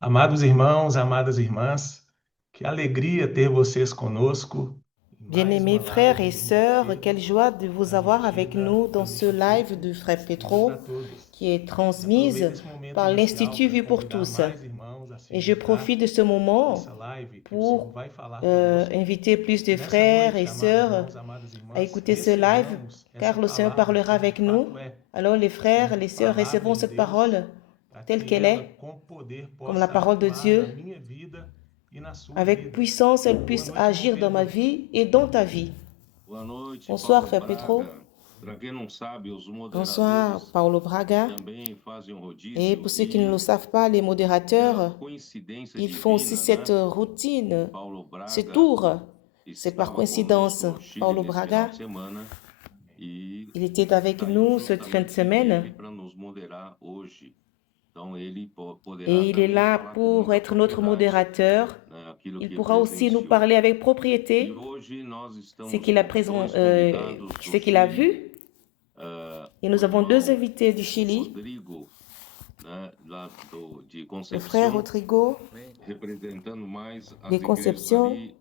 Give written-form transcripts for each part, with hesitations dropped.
Amados irmãos, amadas irmãs, que alegria ter vocês conosco em mais Bien-aimés uma frères live et do sœurs, Mosteiro quelle joie de vous avoir avec transmitida nous dans pelo ce Instituto live de Frère Vida a Pétro Todos. qui est E transmise aproveito esse momento par inicial l'Institut para Vue pour convidar tous. mais irmãos a se Et je juntar profite de ce nessa moment live que o Senhor pour vai falar conosco. inviter plus E de nessa frères et noite, amados sœurs irmãos, amadas à irmãs, écouter ce live, recebamos essa car le Seigneur palavra parlera como de avec nous. fato é. Alors les Como frères, les sœurs, palavra recevons de cette Deus, parole para telle que qu'elle ela est, com poder comme la possa parole de atuar na Dieu. minha vida e na sua Avec vida. puissance, elle Boa puisse noite, irmão agir dans ma Pedro. vie et dans ta vie. Boa noite, Bonsoir, Paulo Frère Pétro. Braga. Para quem não sabe, os Bonsoir, moderadores Paulo Braga. também fazem um Et pour rodízio ceux qui ne le e, savent pas, les pela modérateurs, coincidência ils font aussi divina, cette né? O routine, Paulo ce Braga tour. C'est par estava coïncidence. conosco no Chile Paulo nesse final Braga, de semana e il était avec caiu nous cette fin de justamente ele semaine para nos moderar hoje. Então ele poderá et il est também là falar com pour muita être notre propriedade, modérateur. né, aquilo Il que pourra aussi nous presenciou. parler avec E propriété hoje nós ce estamos qu'il a, com dois ce convidados do qu'il a Chile. vu. Et nous O avons deux irmão invités du Chili, Rodrigo, né, de le frère Concepción, Rodrigo representando mais de as igrejas Concepción ali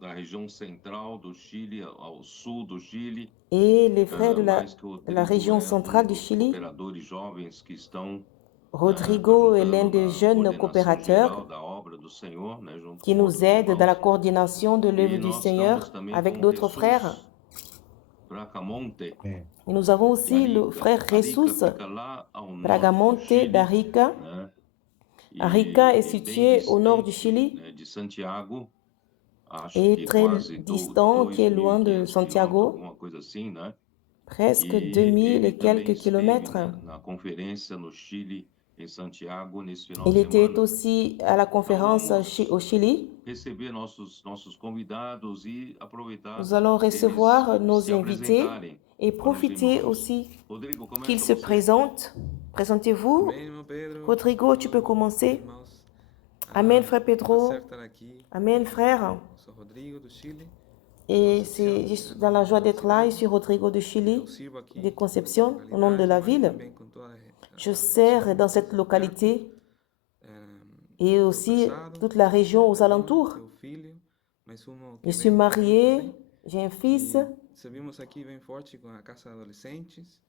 da região central do Chile, ao sul do Chile, et les frères mais que o de la Rodrigo région é centrale du dos Chili. cooperadores jovens que estão Rodrigo est l'un ajudando des na jeunes coordenação coopérateurs geral da obra do Senhor, né, junto qui com nous outros aide dans la irmãos. coordination de l'œuvre E du nós estamos Seigneur também avec com d'autres frères. Jesus Bracamonte, Et nous avons de aussi le Arica. frère Arica Jesus fica lá ao norte do Bragamonte Chile, d'Arica. né? Arica est E bem situé au nord du distante, Chili né, de Santiago, acho et que très quase distant, qui est loin de 2.500 quilômetros, Santiago, alguma coisa assim, né? presque E 2000 ele et também quelques esteve kilomètres. na conferência no Chile, em Santiago, nesse final Il de était semana. aussi à la Então conférence au vamos Chili. receber nossos convidados e aproveitar Nous allons eles recevoir nos se invités apresentarem et para os profiter irmãos. aussi Rodrigo, qu'ils começa se você. présentent. Présentez-vous. Amém, irmão Pedro. Rodrigo, tu peux Todos os commencer. irmãos. Amen, frère Um prazer Pedro. estar aqui. Amen, frère. Eu sou Rodrigo, do Chile. Et je suis dans la joie d'être là. Je suis Rodrigo de Chili, Eu sirvo aqui de Concepción, au nom de localidade, la mas ville. também com toda Je a sers região dans cette perto. localité et Sou aussi casado, toute la région aux tenho alentours. meu filho, mais um Je que suis vem mariée, também. j'ai un fils. E servimos aqui bem forte com a Casa Adolescentes.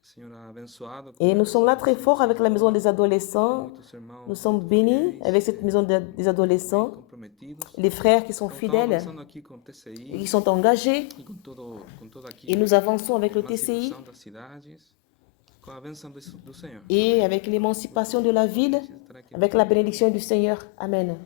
O Senhor a abençoado com Et nous a sommes là Casa très fort avec la maison Adolescentes. des adolescents. Muitos irmãos Nous sommes muito bénis fiéis, avec cette maison des bem adolescents. comprometidos. Les frères qui sont Então, estamos fidèles avançando aqui com o et TCI qui sont engagés. e com todo aqui Et nous avançons avec le a TCI emancipação das cidades, com a bênção do Senhor. et avec l'émancipation de la ville, Preciso estar aqui avec la bénédiction du Seigneur. Amen.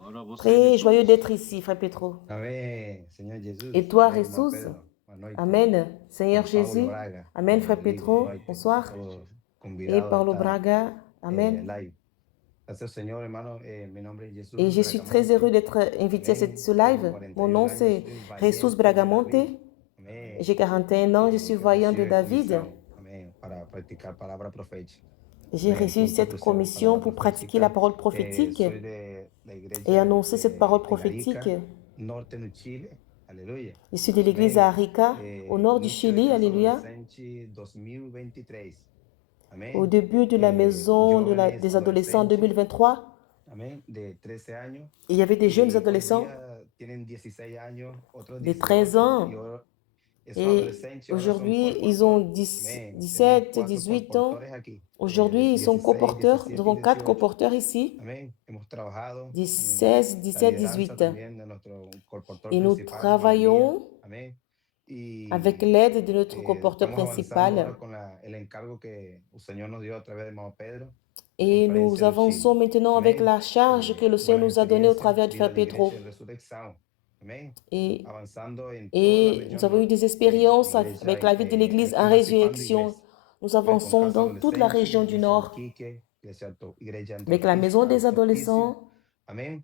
Agora você, Très joyeux Jesus. d'être ici, frère Petro. Amén, Señor Jesús. Et toi, Amén, hermano Jesús. Pedro. Boa noite. Amen. Seigneur Paulo Jésus. Braga. Amen, frère Rodrigo, Petro. boa noite. Bonsoir. Todos Et convidados Paulo a esta, Braga. Amen. live. Gracias, Señor, hermano. Mi nombre es Jesús Et je suis très Bracamonte. heureux d'être invité à ce live. Mon nom c'est Jesus Bragamonte. Amén. J'ai 41 ans, je suis voyant de Recibe David. comisión, amén, para practicar palabra profética. J'ai Amén. reçu cette Instrucción, commission palabra pour pratiquer profética. la parole prophétique Soy de la iglesia et annoncer cette parole en prophétique. Arica, norte de Chile. Aleluya. Je suis de l'église à Arica, au nord du Inicio de Chili, Casa alléluia, Adolescente 2023. Amén. au début de la maison des adolescents en 2023. Amén. De 13 años. Il y avait des jeunes Y hoy adolescents día tienen 16 años, otros de 13 18, ans. y esos Et adolescentes ahora son aujourd'hui, ils ont colportores. Amén. 17, Tenemos 18 ans. colportores aquí. Aujourd'hui, ils sont 16, coporteurs. Nous 17 avons y 4 18. coporteurs ici. Amén. Hemos trabajado en 16, la 17, lideranza 18. también de nuestro colportor Et nous principal, travaillons Amén. Y avec l'aide de notre comporteur estamos avanzando ahora principal. con el encargo que el Señor nos dio a través de hermano Pedro. Et nous Conferencia del avançons Chile. maintenant avec Amén. la charge que le Seigneur Buenas nous a donnée au experiencias, travers du vida frère de la Pedro. iglesia de resurrección. Amén. Et, Avanzando en toda la et región nous avons eu norte. des expériences La iglesia, avec la vie de l'Église en emancipando résurrection. iglesia. Nous avançons Casa dans toute la Adolescente, région du iglesia Nord Iquique, iglesia avec la maison des Alto adolescents Hospicio. Amén.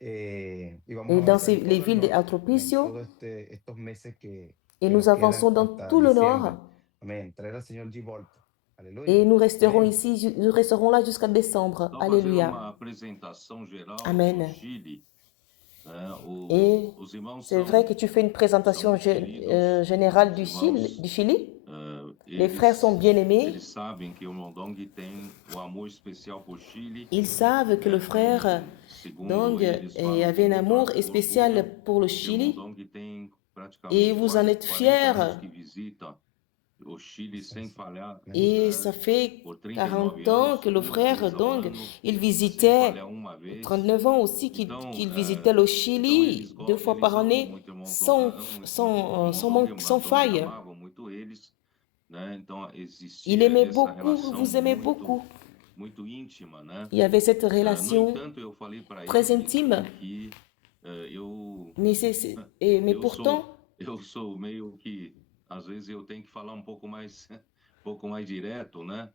Y vamos et a dans avanzar en les todo el villes de norte. Alto Amén. Hospicio. Todos estos meses Et que nous nos avançons quedan dans hasta tout le diciembre. Nord. Amén. Traer al Señor G-Volt. Aleluya. Et nous resterons Amén. ici, nous resterons là jusqu'à décembre. Só fazer Alléluia. uma apresentação geral Amen. do Chile. Né? Et Os irmãos c'est são vrai que tu fais une présentation queridos, générale os du irmãos Chili. Les frères sont bien-aimés. eles sabem que o irmão Dong tem um amor especial por Chile. Ils savent que le frère Segundo Dong eles falam avait un que amour o spécial pour le irmão Chili Dong tem et praticamente vous en quase êtes 40 anos fiers. que visita o Chile sem falhar. Et ça fait Por 39 40 ans anos, que le uma frère vez ao Dong, ano, il sem visitait, falhar uma vez. 39 ans aussi Então, qu'il visitait le então Chili 2 fois par amam année muito o irmão sans, Dong, sans faille. amava muito eles, né? Então Il existia aimait essa beaucoup, relação vous aimez beaucoup. muito íntima, né? Il y avait cette No relation entanto, eu falei para très eles intime. que eu Mais, mais eu pourtant, sou meio que às vezes eu tenho que falar um pouco mais direto, né?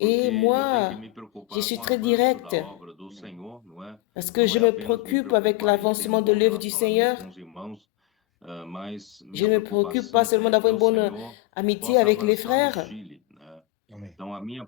et Porque eu tenho moi, que me je preocupar suis com o très avanço direct da obra do Senhor, não é? parce que Não je é me apenas me préoccupe avec preocupar em ter l'avancement um de bom l'œuvre du relacionamento Seigneur. com os irmãos, mas Je minha ne me préoccupe pas preocupação seulement é que d'avoir o une bonne Senhor amitié possa avec les avançar no frères. Amém. Chile, né? Então a minha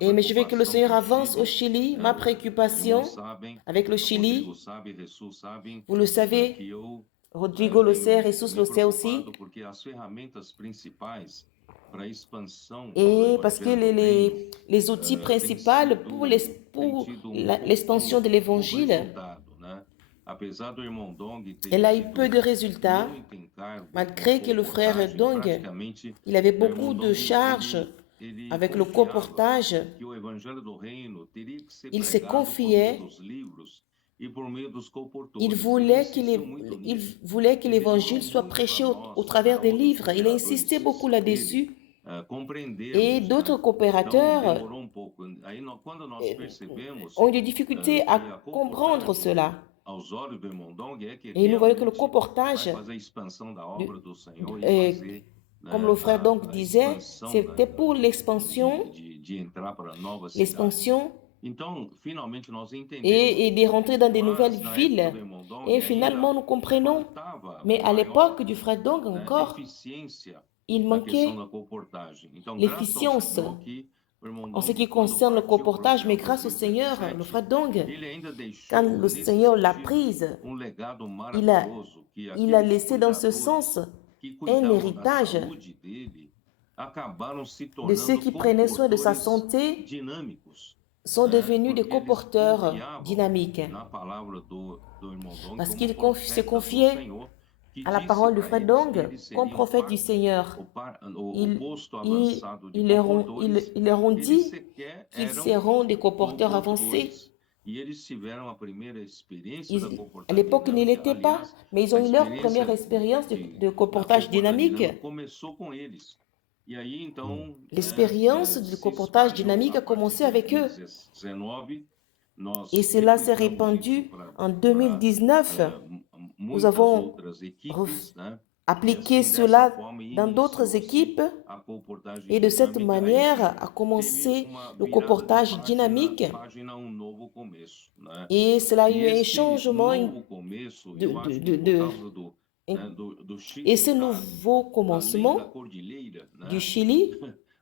Mais je veux que le preocupação Seigneur com o avance au Chile, Chili. Ma os préoccupation irmãos sabem, avec le Rodrigo Chili, sabe, Jesus sabem, vous le que savez, eu Rodrigo le sait, tenho Jesus me le sait aussi. preocupado porque as ferramentas principais para a expansão do Et parce que Evangelho do Reino les outils tem principaux pour tido l'expansion de pouco l'évangile, resultado, né? Apesar do irmão Dong ter elle a eu tido peu de résultats, muito encargo com malgré que le frère colportagem, Dong, praticamente il avait o irmão beaucoup de Dong charges ele avec le confiava colportage. que o Evangelho do Reino teria que ser Il se pregado por meio confiait, dos livros e por meio dos colportores. il Ele voulait insistiu muito il nisso. voulait que E l'évangile demorou soit muito prêché para au nós, travers des outros livres. Il a cooperadores insisté beaucoup dele, là-dessus. compreendermos, Et d'autres né? Então coopérateurs demorou um pouco. Aí quando nós percebemos ont eu des difficultés que à a comprendre colportagem cela. aos olhos do irmão Dong é que Et nous voyons que le realmente vai colportage, fazer a expansão da obra do Senhor e euh, fazer, comme né, le frère Dong a disait, expansão c'était pour l'expansion, de entrar para novas cidades. l'expansion Então, finalmente nós entendemos et de rentrer dans des nouvelles mas na época villes. do irmão Dong Et ainda finalement, nous comprenons. faltava Mais à maior, l'époque du frère Dong né, encore, eficiência il na questão manquait da colportagem. Então, graças ao l'efficience Senhor que o irmão en ce Dong, qui quando concerne le partiu para o colportage, mais céu em grâce au Seigneur, le 2017, frère Dong, ele ainda deixou quand le nesse Seigneur l'a sentido prise, legado il a, maravilhoso que il a aqueles laissé dans ce cuidadores sens que un cuidavam da héritage saúde dele acabaram se de ceux tornando qui prenaient soin de sa colportores santé, dinâmicos, sont né? devenus des Porque eles colporteurs confiavam dynamiques. na palavra do irmão Dong Parce como qu'ils se profeta do confiaient Senhor, que à la disse parole du para frère eles que Dong eles comme seriam prophète du Seigneur. o Ils, posto ils, avançado de ils leur colporteurs. ils leur ont Eles dit sequer qu'ils eram seront des colporteurs avancés. colportores. E eles tiveram a primeira experiência da À colportagem l'époque, ils ne dinâmica. l'étaient pas, Aliás, mais ils a ont eu leur experiência première expérience de da colportage colportagem dynamique. dinâmica começou com eles. E aí, então, L'expérience du colportage dynamique a commencé avec eux. 2019, nós Et cela s'est replicamos isso répandu para en 2019. Nous muitas avons outras equipes, né? appliqué assim, cela dessa forma, dans d'autres iniciou-se équipes a colportagem et de cette dinâmica. Aí manière sim, a commencé teve uma le virada de colportage dynamique página, novo começo, né? et cela a E eu un esse changement novo começo, de, eu acho de, que de, por causa do Chile et ce estar nouveau além da commencement cordilheira, du né? Chili,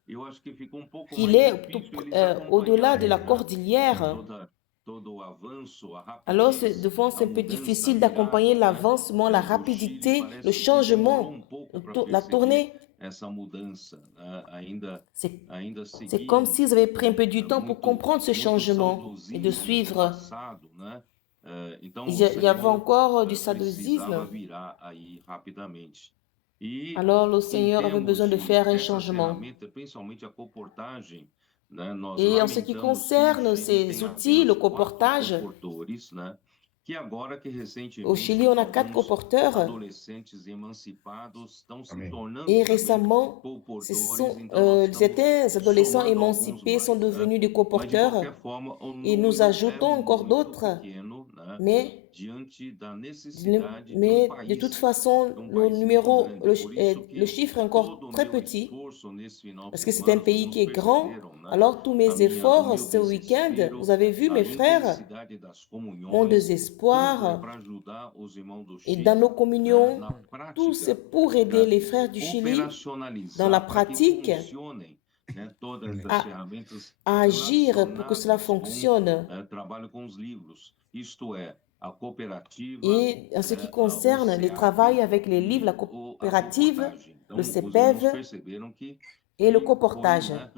Eu acho que ficou um pouco qu'il mais est difícil eles au-delà de la acompanharem, né? cordillère. Todo o avanço, a Alors, rapidez, devant, a c'est un peu mudança, a difficile virada, d'accompagner né? l'avancement, la Do Chile rapidité, le parece que demorou changement, pouco para la perceber tournée. essa mudança, né? Ainda C'est comme seguiam s'ils avaient pris un peu du temps pour comprendre ce muito changement et de saudosismo do suivre. passado, né? Então Il o y avait Senhor encore du precisava sadousisme. virar aí rapidamente. E Alors, le em Seigneur avait besoin de termos faire un dessas changement. ferramentas, principalmente a colportagem, né? Nós Et en ce qui lamentamos que concerne o Chile ces tem outils, le apenas 4 colportage, colportores, né? Que agora que au recentemente Chili, on a 4 alguns colporteurs. adolescentes emancipados estão se Amém. tornando Et também récemment, colporteurs, então nós estamos certains adolescents somando alguns émancipés sont mais, né? devenus des Mas de colporteurs. qualquer forma, o Et nous número é ajoutons encore muito d'autres. pequeno, né? Mais, Diante da necessidade de mais de país, toute façon, de le país muito numéro, grande. Por isso le que chiffre est encore todo o très meu petit. esforço nesse final Parce de que c'est un semana, os pays irmãos qui est grand. perceberam, né? Alors, tous O mes efforts meu ce week-end, desespero, vous avez vu, a mes frères, intensidade das mon comunhões, tudo é désespoir. para ajudar os irmãos do Et Chile, dans nos né? communions, Na tout c'est prática, pour aider les frères du Chili dans la operacionalizar para que pratique funcionem, né? Todas Amém. as ferramentas à agir pour que cela relacionadas com fonctionne. trabalho com os livros, isto é, a cooperativa, Et en ce qui o concerne le CEAP travail avec les livres, la e a coopérative, colportagem. Então, le os irmãos CEPEV, perceberam que et le E foi, comportage. né,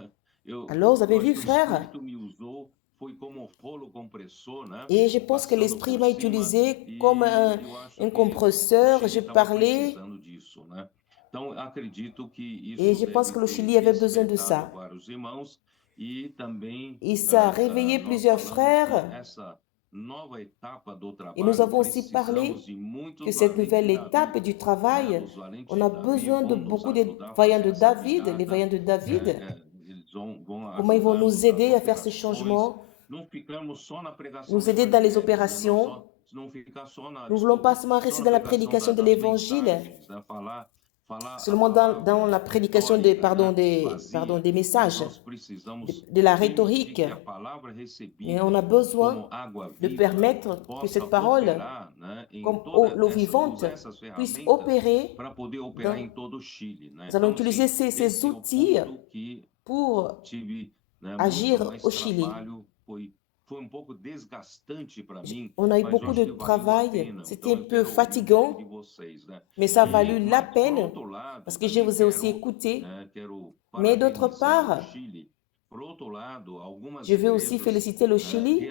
Alors, vous avez eu acho vu, que o frère? Espírito me usou, foi como rolo compressor, né, Et je pense que passando l'Esprit por m'a cima, utilisé comme e eu acho un que o compresseur. Je Chile estava parlais precisando disso, né. Então, acredito que et isso je pense deve que le ter Chili avait besoin de despertado ça. vários irmãos e também Et ça a réveillé nós plusieurs falamos que frères. essa nova etapa do Et nous trabalho avons aussi precisamos parlé de que muitos cette valentes nouvelle de Davi, étape du né? travail, Os valentes on de a Davi besoin de vão nos beaucoup de ajudar a vaillants fazer de essa David, les virada, vaillants de David. eles vão Comment ils vont ajudar-nos nous nas aider à faire ces operações, changements, não ficarmos só na pregação nous do aider dans les evangelho, né? opérations. Não ficar só na, Nous ne voulons pas desculpe, seulement só rester na dans la pregação prédication de das l'évangile, mensagens, né? Falar a seulement dans la palavra prédication retórica, né? des Mas messages, nós precisamos de la permitir rhétorique. que a palavra Mais on recebida a besoin como água de viva permettre que possa cette parole, operar, né, em comme toda l'eau essa, vivante, usar essas puisse ferramentas opérer para poder operar dans... em todo o Chile, né? Nous allons Então, utiliser assim, ces esse é o outils ponto que pour tive, né, muito agir mais au Chili. trabalho, foi pouco desgastante para mim, On a eu mas eu beaucoup acho de que valeu a travail, pena. c'était Então, un eu peu quero ouvir um pouco de fatigant, vocês, né? mais ça a valu la Mas, por peine outro lado, parce que je também vous ai aussi quero, écouté. quero Mais d'autre parabenizar o part, Chile. Por outro lado, algumas je veux aussi igrejas féliciter le Chili.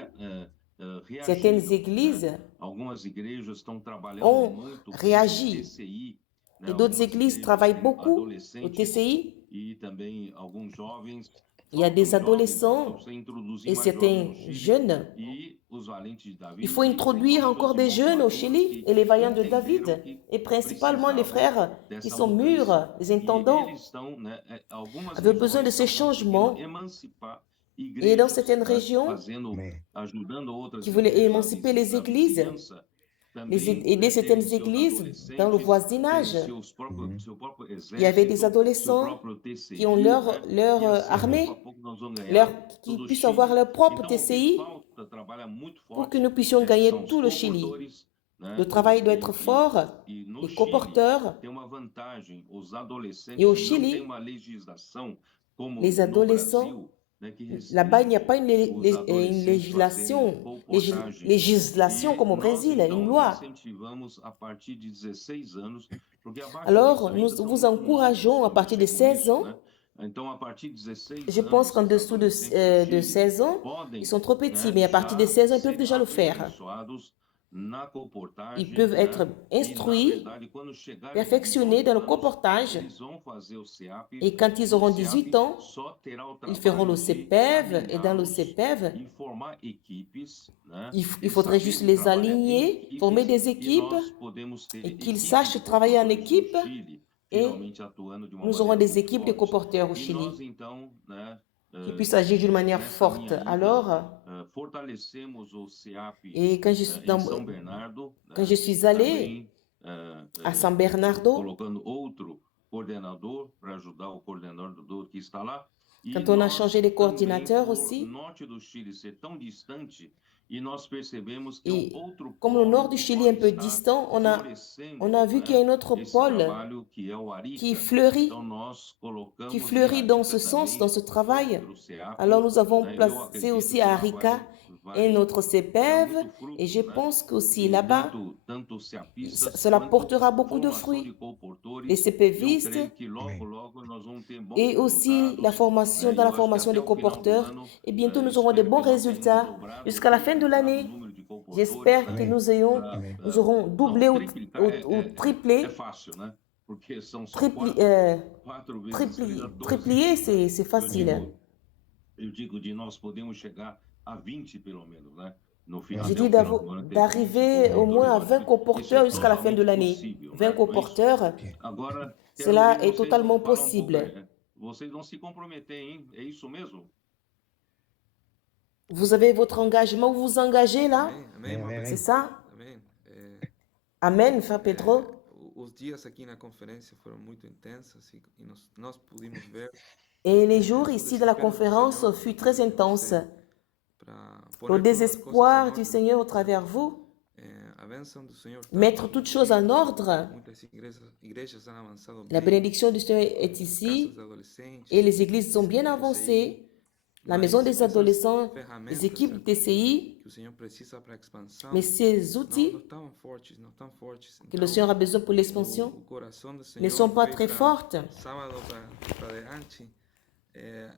Certaines reagiram, né? églises Algumas igrejas estão trabalhando ont muito com réagi. TCI, né? Et d'autres Algumas églises igrejas travaillent têm beaucoup au adolescentes TCI. e também alguns jovens. Il y a des Faltam jovens, adolescents precisa introduzir et mais jovens certains no Chile. jeunes. E os valentes de Davi Il no faut Chile, introduire principalmente encore os des irmãos jeunes au maduros Chili que et les vaillants de entenderam David, que et principalement les precisavam frères qui dessa sont mudança. mûrs, les E intendants, eles estão, né, algumas avaient besoin de regiões ces estão conseguindo changements. emancipar Et dans igrejas, certaines né, régions fazendo, ajudando outras qui voulaient igrejas, émanciper les a églises, vizinhança também aider terem certaines seus églises dans le adolescentes, voisinage. terem seu próprio Il y avait des exército, seu adolescents próprio TCI, qui ont né? leur E assim, pouco a armée, pouco, nós vamos ganhar qui todo o puissent avoir Chile. leur propre Então, o que TCI falta, trabalha muito pour forte, que nous puissions gagner são os tout le Chili. comportores, né? Le travail doit être fort, E no les Chile colporteurs. tem uma vantagem, os adolescentes Et au não Chili, têm uma legislação como les no adolescents, Brasil, né, que là-bas, il n'y a pas restringe os une adolescentes fazerem colportagem. législation comme au nós, Brésil, então, une loi. incentivamos a partir de 16 anos, porque abaixo Alors, disso nous ainda são vous muito encourageons à novos partir de quando chegam 16 nisso, ans. né? Então, a partir de 16 Je anos, pense qu'en os dessous de adolescentes do Chile 16 ans, podem, ils sont trop petits, né, mais à partir de já 16 ans, ils peuvent ser déjà le faire. aperfeiçoados na comportagem, Ils peuvent né? être E, na instruits, verdade, quando chegarem a perfectionnés 18 dans le anos, comportage. eles vão fazer o CEAP. Et quand ils No auront CEAP 18 ans, só terá o ils feront trabalho le de CEPEV. Et dans le alinhá-los CEPEV, e formar equipes, né? il faudrait juste les aligner, former des E équipes nós podemos ter et qu'ils equipes sachent de travailler en comportores no équipe. Chile, Et finalmente atuando de uma nous aurons maneira des muito équipes de forte. comporteurs au E Chili nós, então, né, qui puissent agir d'une manière nessa forte. minha ida, Alors, fortalecemos o CEAP et quand em São Bernardo, quand né? je suis allée Também à San Bernardo, colocando outro coordenador para ajudar o coordenador que está lá. E quand on a nós changé les também, coordinateurs por aussi, norte do Chile ser tão distante, e nós percebemos que et outro comme le nord polo du que Chili est un pode peu estar distant, on a florescendo, vu qu'il y a né, un autre esse pôle trabalho que é o qui Arica. fleurit, Então nós colocamos qui em fleurit dans ce Arica sens, dans também ce travail. outro CEAP, Alors nous avons né? Eu placé acredito aussi que à lá Arica vai un autre dar CEPEV muito fruto, et je né? pense qu'aussi E là-bas, tanto CEAPistas cela quanto portera beaucoup de formação de fruits. comportores. Les Eu CPVistes creio que logo nós vamos ter bons et aussi la resultados, formation né? dans E la eu acho que formation até des o final do comporteurs. ano, Et bientôt nous aurons de espero bons que nós tenhamos résultats. dobrado Jusqu'à la ou fin de triplicado o l'année, número de comportores, j'espère que né? nous aurons doublé Não, ou triplicar triplé. é fácil, né? Porque são só Tripli, quatro vezes 3 dá 12. triplier, c'est facile. Eu digo de nós podemos chegar a 20 pelo menos, né? No J'ai até dit o final do ano ter 20 d'arriver au moins à 20 comportores. Isso é comporteurs jusqu'à la fin de totalmente l'année. possível, 20 né? Não é isso? comporteurs, Agora, quero cela ouvir est vocês totalement falar um pouco. possible. Vocês vão se comprometer, hein? É isso mesmo? Vous avez votre engagement, vous vous engagez là? Amém, amém, C'est ça? amém. Amen, Frère Pedro. Os dias aqui na conferência foram muito intensos e nós pudimos ver Et les jours ici de la conférence furent très intenses. Le désespoir du Seigneur au travers vous, a bênção do Senhor mettre toutes choses en ordre. muitas igrejas têm avançado La bem, bénédiction du Seigneur est ici casas de adolescentes, et les églises sont bien avancées. la maison des Essas adolescents, les ferramentas, équipes certo, TCI, que o Senhor precisa para a expansão, mais ces não outils estão fortes, não estão fortes. que le Então, Seigneur a besoin pour l'expansion o coração do ne Senhor sont pas foi très para fortes. sábado para diante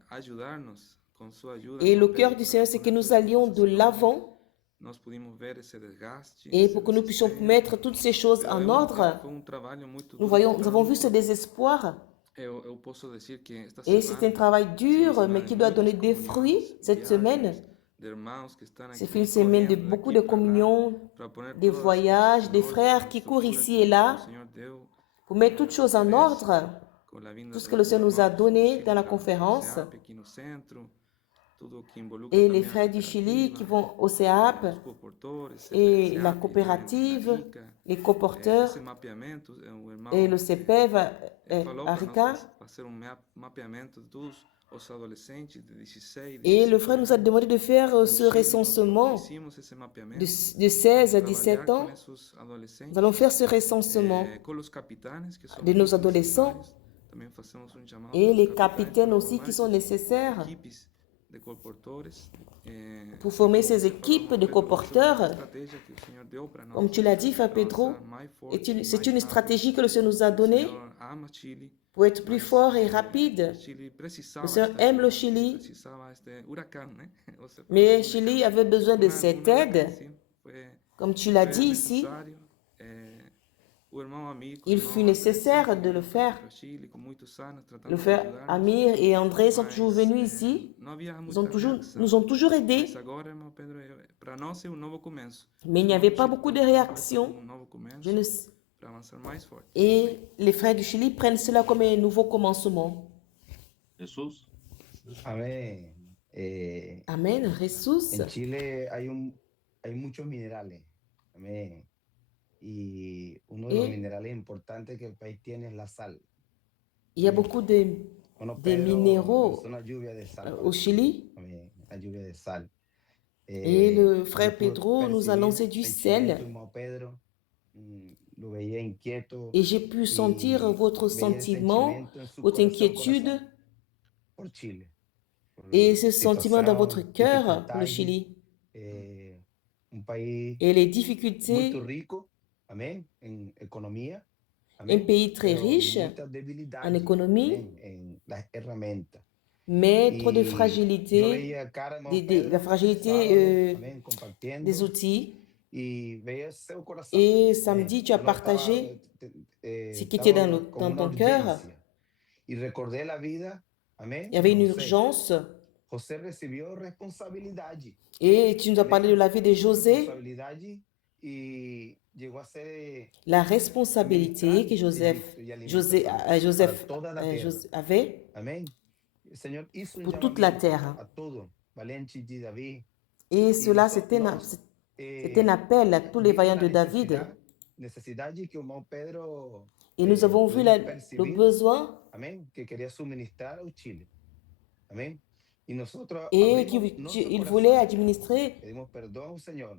ajudar-nos com sua ajuda. Et irmão le cœur Pedro, du para Seigneur, c'est que poner nous todas essas allions coisas de em ordem. l'avant Nós podemos ver esse desgaste, et esse pour que nous puissions desespero. mettre toutes ces choses Pero en ordre. foi trabalho muito Nous duro. avons vu ce désespoir. Eu posso dizer que esta Et c'est un semana travail uma dur, semana mais de qui doit donner muitas des comunhões, fruits cette semaine. viagens, de irmãos que estão C'est aqui une semaine de correndo beaucoup daqui de para lá, communions, para poner des todas as voyages, coisas em des ordem, frères com a qui courent estrutura ici que et o là Senhor deu, pour mettre toutes choses en conferência, ordre, com a vinda tout ce que dos le Seigneur nous a irmãos do donné Chile dans la para o conférence, SEAP aqui no centro, tudo que involucra et também les a frères du Chili qui cooperativa, vont au CEAP, os coportores, et la CEAP, lá em coopérative, Arica, les coporteurs, esse mapeamento, o irmão et le CEPEV falou à para nós Rica. fazer mapeamento dos os adolescentes de 16, Et 17 le frère nous a anos. demandé de faire No ce Chile, nós recensement hicimos esse mapeamento. de 16 à Vamos 17 trabalhar ans. com esses adolescentes, Nous allons faire ce recensement com os capitanes que são de nos muito adolescents necessários. Também fazemos chamado et aos les capitanes capitaines para aussi formar qui sont essas nécessaires equipes de colportores. pour former ces équipes de comporteurs. Estratégia que o Senhor deu para nós. Comme tu l'as dit, Frère Para Pedro, avançar mais forte, c'est mais une rápido. stratégie que le Seigneur nous a O donnée Senhor ama Chile. pour être plus Mas, fort et rapide. Chile precisava Le Seigneur esta aime le ajuda, Chili, precisava este huracán, né? Você mais falou do Chili huracán. avait besoin de Una- cette un huracán, aide. sim. Comme tu l'as Foi dit ici, necessário. O irmão amigo, il irmão fut André nécessaire sempre de le veio faire. para Chile com muitos anos, tratando Le de frère ajudar-nos. Amir et André sont toujours Mas, venus ici. não havia Ils ont muita reação. nous ont toujours aidés. Mas agora, irmão Pedro, para nós é novo começo. Mais il n'y avait pas beaucoup de réactions. Novo começo Je ne sais- para avançar mais forte. Et les frères du Chili prennent cela comme un nouveau commencement. Jesús. Amén. Amen. Jesus. En Chile hay muchos minerales. Amén. Y uno de los Y- minerales importantes que el país tiene es la sal. Il y a beaucoup de, Bueno, de Pedro minéraux lanzó una lluvia de sal au Chili. Amén, una lluvia de sal. Et le frère yo pude Pedro nous a percibir lancé du el sel. chileno, hermano Pedro, lo veía inquieto. Et j'ai pu sentir y votre veía el sentiment, sentimiento en su votre corazón, inquiétude por Chile, por et ce sentiment dans situación, votre cœur pour le dificultades, Chili. un país Et les muy difficultés, rico, amén, en economía, un amén, pays très pero riche muchas en debilidades, économie, amén, en las herramientas. mais trop de Y yo fragilité, veía cara, hermano la Pedro, fragilité sábado, amén, compartiendo, des outils. y veía su corazón. Et samedi, tu as Uno partagé estaba, ce qui était estaba dans con una ton cœur. urgencia. Y recordé la vida, amén, Il y avait de une José. urgence. José recibió responsabilidad. Et tu nous as parlé de la vie de José, Responsabilidad y llegó a ser la responsabilité que Joseph avait amén. El Señor hizo un pour toute la llamamiento terre. a todos, Valencia y David. Et cela, nosotros- c'était nos- un appel à tous les vimos vaillants la de David. necesidad que hermano Pedro Et nous avons vu pudimos le percibir, besoin amén, que quería suministrar au Chile. Amén. Y nosotros et abrimos nuestro qu'il corazón, voulait administrer. pedimos perdón, Señor.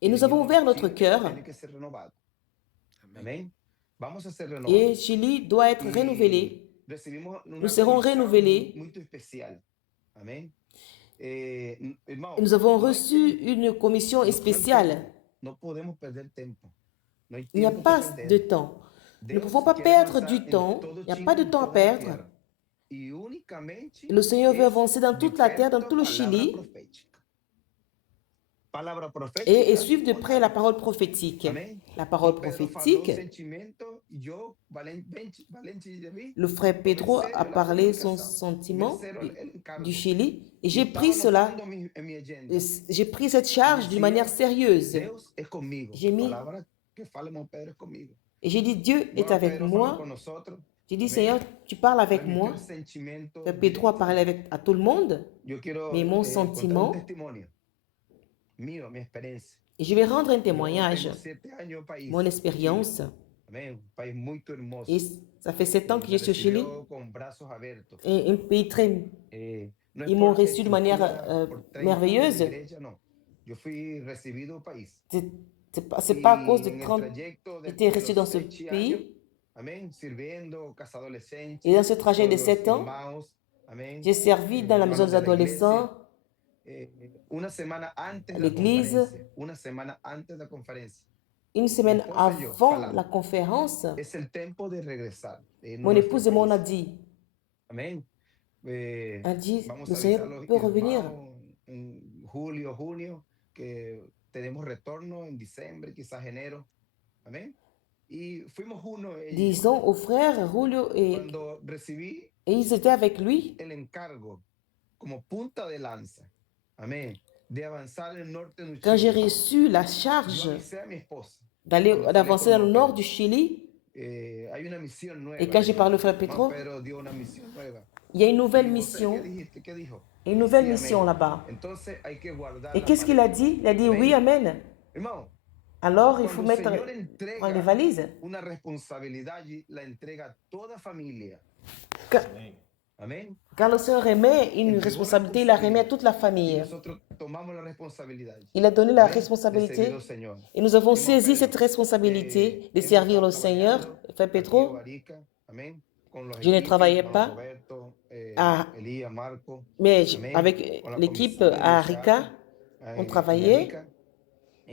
Et nous avons ouvert notre cœur. Tiene que ser renovado. Amén. Vamos a ser Et renovados. Chili doit être Y renouvelé. recibimos una Nous serons comisión renouvelés. muy especial. Amén. Hermano, Et nous avons no hay reçu tiempo. une commission spéciale. No podemos perder tiempo. No hay Il n'y a tiempo que pas perder. de temps. Nous ne Dios pouvons pas quiere perdre avanzar du en temps. todo Il n'y a Chile, pas de en temps à toda la perdre. tierra. Y únicamente Et le Seigneur veut es avancer dans toute la terre, dans tout le de palabra Chili, profética. Palabra profética. et suivre de près la parole prophétique. Amén. La parole Pedro faló prophétique, sentimento, y yo, Valencia y David, le frère Pedro a parlé son sentiment du Chili, et j'ai pris cela, j'ai pris cette charge d'une manière sérieuse. Dios es conmigo. J'ai mis- Palabra que fala mon Pedro es conmigo. Et j'ai dit, Dieu est Bueno, avec Pedro faló moi. con nosotros. J'ai dit, Amén. Seigneur, tu parles avec Transmitió moi. el sentimento Frère Pedro a parlé à tout le monde. Yo quiero Mais mon contar sentiment- un testimonio mío, mi experiencia. Et je vais rendre un Yo témoignage, tengo 7 años au país, mon expérience. Amén, un país muy hermoso. Et ça fait 7 ans que je suis au Chili, Recibió con brazos abiertos. un pays très... No es Ils m'ont por reçu de manière estructura, por 30 merveilleuse. años de iglesia, no. Yo fui recibido au país. C'est pas à cause Y de en el 30... trayecto de J'étais resté los dans ce 6 pays. años, amén, sirviendo, casa adolescente, Et dans ce trajet de con los 7 ans, hermanos, amén. J'ai servi dans la maison des Hermanos de la adolescents, iglesia, una semana antes à de la l'église. conferencia, una semana antes de la conferencia. Une Mi semaine esposa y yo avant la falamos, conférence, es el tiempo de regresar de mon nuestro épouse et moi, on a país. dit, Amén. a dit, Vamos le a Seigneur avisar a los peut revenir. hermanos en julio, junio, que tenemos retorno en diciembre, quizás enero. Amén. Y fuimos uno, ella y yo. Disons aux frères Julio Cuando recibí et ils étaient avec lui. el encargo como punta de lanza, amén, de avanzar en el norte de Quand j'ai Chile, reçu la yo charge avisé a mi esposa, d'avancer dans le nord du Chili, hay una misión et nueva. quand Le j'ai dije, parlé au frère Juan Pedro, Pedro dio una misión nueva. il y a une Y nouvelle digo, "José, ¿qué mission, dijiste? ¿Qué dijo? une nouvelle Sí, mission amén. là-bas. Entonces hay que guardar Et la qu'est-ce qu'il a maleta. dit? Il a dit oui, Amén. amen. Hermano, Alors il faut cuando el mettre, Señor prendre les entrega valises. una responsabilidad y la entrega a toda familia. Quand, Amém. Amén. quand le Seigneur remet une Entregó la responsabilité, il la remet à responsabilidad toute la y famille. nosotros tomamos la responsabilidad. Il a donné la Amén. De servir responsabilité al Señor. et nous avons Hermano saisi Pedro, cette responsabilité de hemos servir estado le Seigneur. trabajando Frère aquí en Pedro, Arica, amén, con los je ne equipos, travaillais hermano pas, Roberto, à, Elías, Marco, mais amén, avec con la l'équipe comisión del à USAP, Arica, on en travaillait. Arica,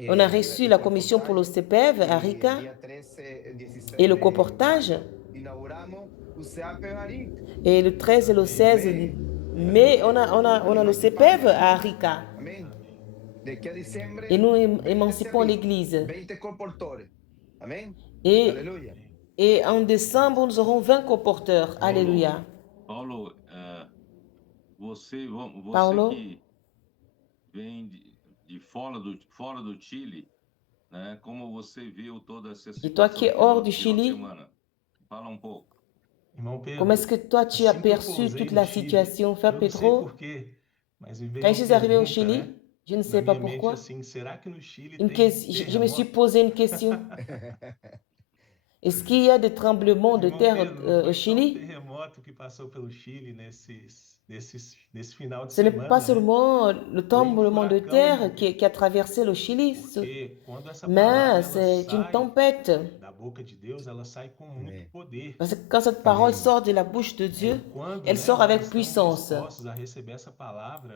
On a reçu el la commission pour le colportaje, CEPEV à y el Arica día 13, 16 et le de comportage. mayo inauguramos USAP Arica, Et le 13 et le 16 amén. mai, on a le CEPEV à Arica. Amén. De aquí a diciembre, Et nous 20 émancipons servicios, l'Église. 20 colportores. Amén. Et, Aleluya. et en décembre, nous aurons 20 comporteurs. Alléluia. Paulo, você Paulo, que vem de fora do Chile, né? Como você viu toda essa et toi situação qui es final hors du de final de Chili, semana? Fala pouco. Irmão comment est-ce Pedro, que toi tu as assim que eu perçu pousei toute no la Chile, situation? Frère eu não sei Pedro, porquê, mas me veio quand je uma suis arrivé au pergunta, né? Chili, je ne Na sais pas minha mente pourquoi, assim, será que no Chile je tem me suis terremoto? posé une question. Est-ce qu'il y a des tremblements de Irmão terre Pedro, não au foi só o Chili? terremoto que passou pelo Chile nesse final de Ce n'est pas semana, né? seulement le tremblement de furacão, irmão terre Pedro. qui a traversé le Chili, Porque quando essa mais palavra ela c'est une sai tempête. da boca de Deus, ela sai com muito Amém. poder. Parce que quand cette parole Amém. sort de la bouche de E Dieu, quando, elle né, sort nós avec estamos puissance. dispostos a receber essa palavra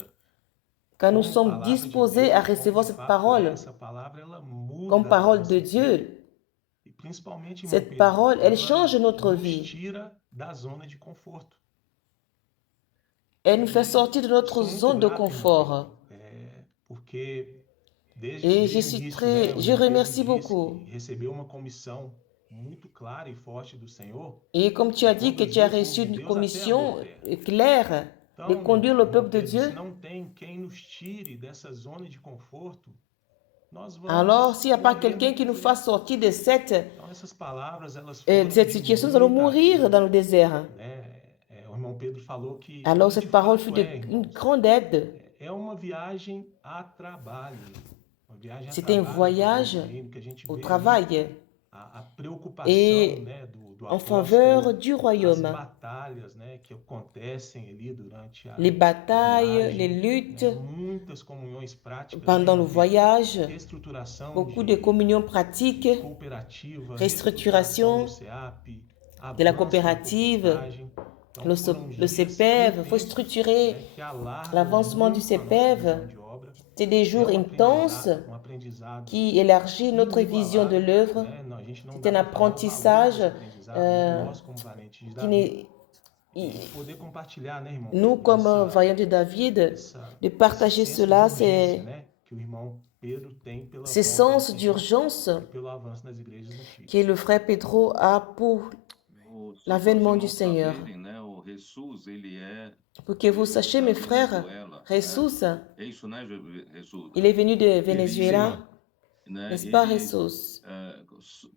Quand nous como sommes palavra de disposés à Deus, como recevoir de cette fato é, parole essa palavra ela comme muda a parole nossa de vida. Dieu, E principalmente, irmão cette Pedro, parole, elle ela change notre nos vie. tira da zona de conforto. Elle nous fait sortir de Sou notre muito zone de grato, irmão confort. Pedro, porque Et desde o início, né, o je irmão Pedro remercie disse beaucoup. que recebeu uma comissão muito clara e forte do Senhor Et comme tu as dit que tu conduzir as o povo reçu de une Deus até a commission boa terra. claire de Então, conduire le irmão peuple de Pedro, Dieu, se não tem quem nos tire dessa zona de conforto, nós alors vamos s'il n'y a pas morrer quelqu'un qui no nous fasse deserto. sortir de Então, essas palavras, elas foram cette de situation, nous allons muita mourir ajuda, dans le désert. né? O irmão Pedro falou que Alors de cette parole fut fato une irmãos, grande aide. é uma viagem a trabalho. Uma viagem a C'est un trabalho a favor voyage do reino, que a gente au vê ali travail a preocupação, et né, do en faveur apóstolo, du as royaume. batalhas, né, que acontecem ali durante Les a batailles, les viagem, luttes né, muitas comunhões práticas, né, pendant le irmão Pedro? voyage, Reestruturação beaucoup de de communions pratiques, cooperativa, reestruturation reestruturação do CEAP, de la avanço na coopérative, comportagem. Então, foram le dias CEPEV, il faut intensos, structurer né, que alargam l'avancement du muito a nossa CEPEV. visão de obra. C'est des É jours intenses aprendizado qui élargit notre vision de inigualável, l'œuvre. né? Não, a gente não C'est dá un para falar o valor apprentissage desse aprendizado, nós como parentes de qui Davi, n'est- e poder compartilhar, né, irmão nous, Pedro, comme voyants de David, de partager esse senso cela, de urgência, c'est né, que o irmão Pedro tem pela ce volta do sens Senhor d'urgence e pelo avanço das igrejas no Chile. que le frère Pedro a pour Só l'avènement para du os Seigneur. irmãos saberem, né? O Jesus, ele é Pour que vous sachiez, mes da frères, Venezuela, né? Jesus, É isso, né, Jesus? il est venu de Venezuela, Né? n'est-ce pas, Ele, Jesus?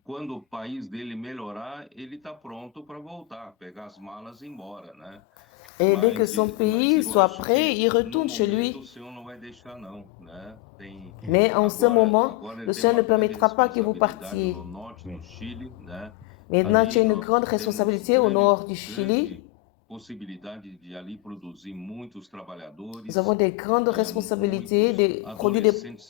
quando o país dele melhorar, ele está pronto para voltar, pegar as malas e ir embora, né? Et dès que Mas son eu pays acho soit que prêt, il no retourne chez momento lui. o Senhor não vai deixar não, né? Mais en ce moment, agora ele le tem Seigneur ne uma permettra pas que vous responsabilidade partiez. no norte, no Chile, né? Maintenant, Ali tu as une nós grande temos responsabilité au nord du Chili. grande possibilidade de ali produzir muitos trabalhadores. Nous avons des grandes responsabilités de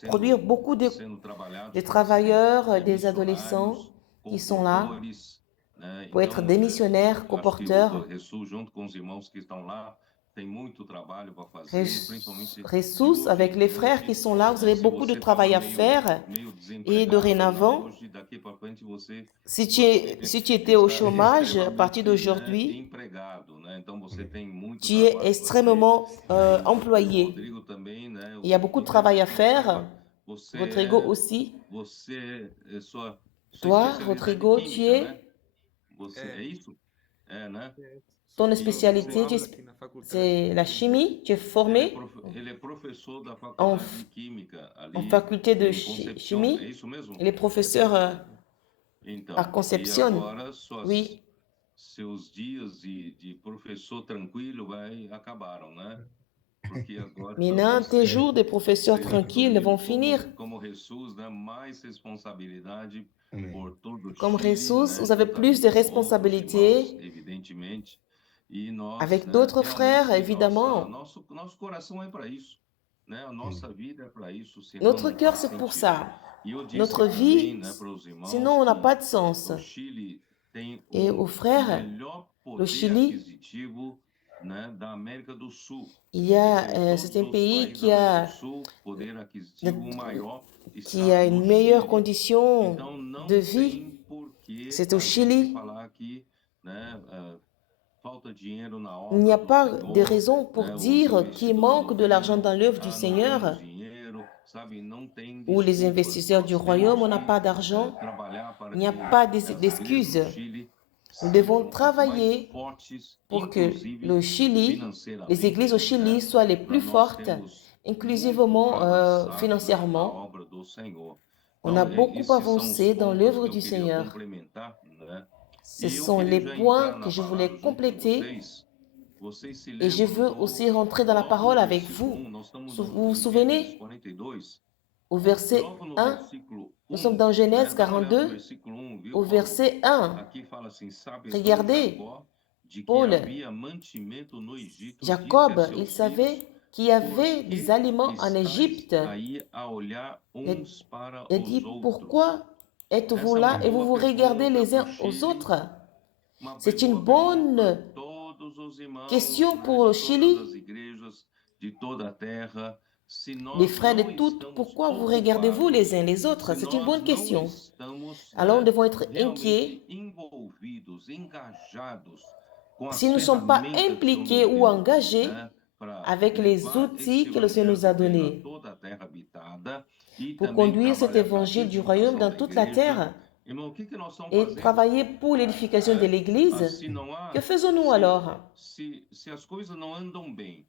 produire beaucoup de sendo trabalhados des por travailleurs, serem, des adolescents qui sont là comportadores, né? pour être des missionnaires, acho que comporteurs. o Jesus, junto com os irmãos que estão lá, tem muito trabalho para fazer, principalmente de Ressus, hoje avec em les diante, frères qui sont là, vous avez se beaucoup de você travail estava à faire. meio Et desempregado aí dorénavant, hoje, daqui para frente você si você tu étais au está chômage, à partir extremamente, né, d'aujourd'hui, empregado, né? Então você tem muito tu es trabalho para fazer. extrêmement Né? E o employé. Rodrigo também, né? Il y a beaucoup de travail à faire. Rodrigo aussi. Você sua Toi, especialidade é Rodrigo, tu química, es, né? Você é isso? É, né? ton Sou spécialité, aula aqui na faculdade. c'est la chimie. Tu es formé Ele é professor da en, faculdade de química en ali faculté de em Concepción, é chimie. isso mesmo? Il est professeur à Então, e Concepción. agora Oui. seus dias de professor tranquilo acabaram, né? Porque agora Maintenant, tes jours de professeur tranquille vont finir. como Jesus, né? Mais responsabilidade Amém. por todo o Comme Chile, Ressus, né? vous avez plus de Juntamente com outros responsabilités irmãos, evidentemente. E nós, avec né, d'autres frères, realmente, évidemment. nosso coração é para isso, né? A nossa vida é para isso, senão Notre não cœur, faz c'est pour sentido. ça. E eu disse Notre também, vie, né, para os irmãos sinon on n'a que pas de sens. o Chile tem Et o aux frères, melhor le poder Chili, aquisitivo, né, da América do Sul. il y a, Entre todos c'est un os pays países da América do Sul, poder aquisitivo de- maior qui está a no une meilleure Chile. condition Então não de vie. tem por que C'est au a gente Chili. falar que, né, falta dinheiro na Il n'y a obra do pas de Senhor, raison pour né, os dire qu'il investidores manque do de l'argent reino, dans l'œuvre du não Seigneur, temos dinheiro, sabe? Não tem ou les desculpas. investisseurs du Nós royaume, on temos n'a que pas d'argent. trabalhar para Il n'y a que pas as igrejas d'excuses. do Chile Nous devons sejam as mais travailler fortes, pour que inclusive le Chili, les financeiramente, églises au Chili né? soient les Para plus nós fortes, termos muito inclusivement avançado na financièrement. obra do Senhor. On a Então, beaucoup esses são os avancé dans pontos l'œuvre que eu du queria Seigneur. complementar, né? Ce E eu sont les queria já points entrar que na je voulais palavra junto com compléter vocês. Vocês se et je veux lembram aussi rentrer dans la logo parole no avec versículo vous. 1, nós estamos Vous no, vous em souvenez, Gênesis 42, au verset logo no 1, versículo nous 1, sommes dans né? Genèse Dá uma olhada no 42, versículo 1, viu, au Paulo? verset 1. Aqui fala assim, sabe Regardez, Jacó de que Paul, havia mantimento no Egito, disse a Jacob, il seus filhos, savait qu'il y avait por des que aliments en estáis Égypte. aí a olhar Il uns para il os dit, outros? pourquoi êtes-vous Essa é là uma et vous boa vous regardez pergunta les para uns o aux Chile, autres? uma C'est une boa pergunta para bonne todos os irmãos, question né, pour le de todas Chili. as igrejas, de toda a terra. Se Les nós frères de não toutes, estamos pourquoi vous regardez-vous les uns ocupados, les autres? se C'est une nós bonne não question. estamos, Alors nous né, devons être inquiets. realmente envolvidos, engajados com as Si nous ne sommes pas ferramentas que o impliqués Senhor nos ou deu, engagés né, para avec les levar outils esse que le Seigneur nous a evangelho do reino a donnés toda a terra habitada e pour também conduire cet trabalhar para a évangile du royaume edificação dans da toute la igreja. terre Irmão, o que que nós estamos et fazendo? travailler pour l'édification de Né? l'Église. Se não Que há, faisons-nous se, alors? se as coisas não andam bem,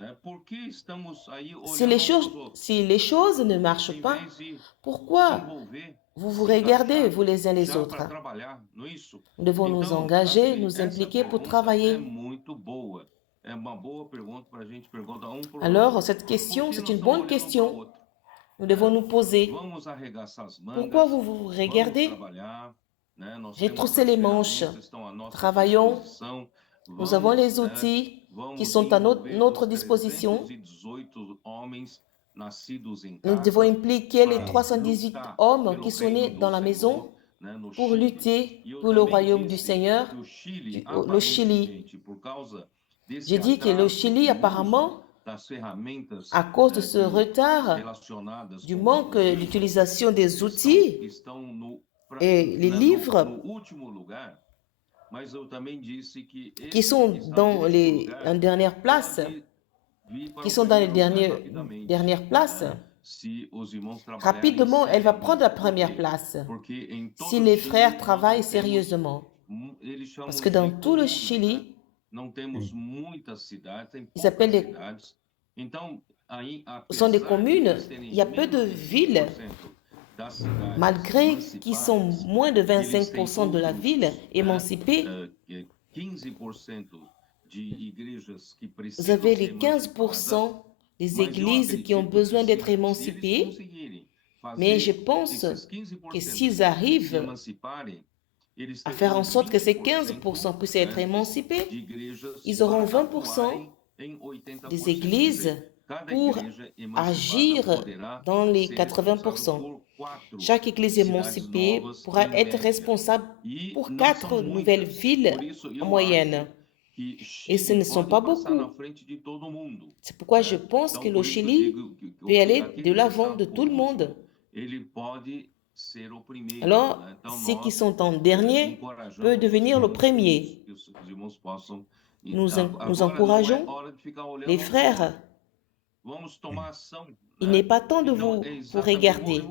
né? Por que estamos aí Si olhando les uns choses, aos outros? si les choses ne marchent Em pas, vez de se pourquoi envolver, vous vous se regardez, engajar vous les uns les já para autres? trabalhar, não é isso? Nous devons nous Então, engager, assim, nous essa impliquer pour pergunta é travailler. muito boa. É uma boa pergunta para a gente perguntar um para o Alors, outro. cette Por question, que c'est nós une estamos bonne olhando um para o question. outro? Nous devons Né? nous poser. Vamos arregaçar as Pourquoi mangas, vous vous vamos regardez? trabalhar, né? Nós temos Retroussez as les manches. ferramentas, estão à nossa Travaillons. disposição. Nous avons Vamos, les né, outils qui vamos sont à envolver notre os disposition. 318 homens nascidos em Nous devons casa impliquer les para 318 lutar hommes pelo qui sont reino nés do dans la maison Senhor, né, no pour Chile. lutter E eu pour le também royaume du disse Seigneur, que o Chile, le Chili. aparentemente, por causa desse J'ai dit que le atraso Chili, no apparemment, uso das ferramentas à cause de ce retard, relacionadas du com manque os livros, d'utilisation des outils estão no, et les né, livres no último lugar, mas eu também disse que qui esses sont que estão dans no último les, lugar en dernière place, pode vir para qui o sont dans les primeiro lugar rapidamente, dernières places, né? Se os irmãos trabalharem rapidement, elle va prendre la seriamente. Por première quê? place. Porque em todo Si o les Chile frères nós travaillent não temos, sérieusement. eles chamam Parce que dans de tout le comunas, né? Chili, Não temos muitas cidades, tem ils appellent poucas les, cidades. Então, aí, ce sont des apesar de communes, eles terem il y a peu de menos de villes, 20% das cidades malgré qu'ils sont emancipadas, moins de eles têm 25% de la outros, ville né, émancipée. 15% de igrejas que Vous precisam avez ser les emancipadas, 15% des mas eu églises qui ont acredito besoin que d'être se eles émancipées, conseguirem mais je fazer pense esses que 15% s'ils se arrivent emanciparem, eles à faire terão en sorte que ces 20%, 15% puissent être né, émancipés, de igrejas ils auront para 20% atuarem em 80%. des Quer églises dizer, cada pour igreja emancipada agir poderá dans les ser responsável 80%. por 4 Chaque église cidades émancipée novas pourra em être média. responsable E pour não 4 são nouvelles muitas. villes Por isso, en eu moyenne. acho Et ce ne sont pas beaucoup. C'est pourquoi je pense que le Chili peut aller de l'avant de tout le monde. Alors, ceux qui sont en dernier peuvent devenir le premier. Nous encourageons les frères. Il n'est pas temps de vous regarder.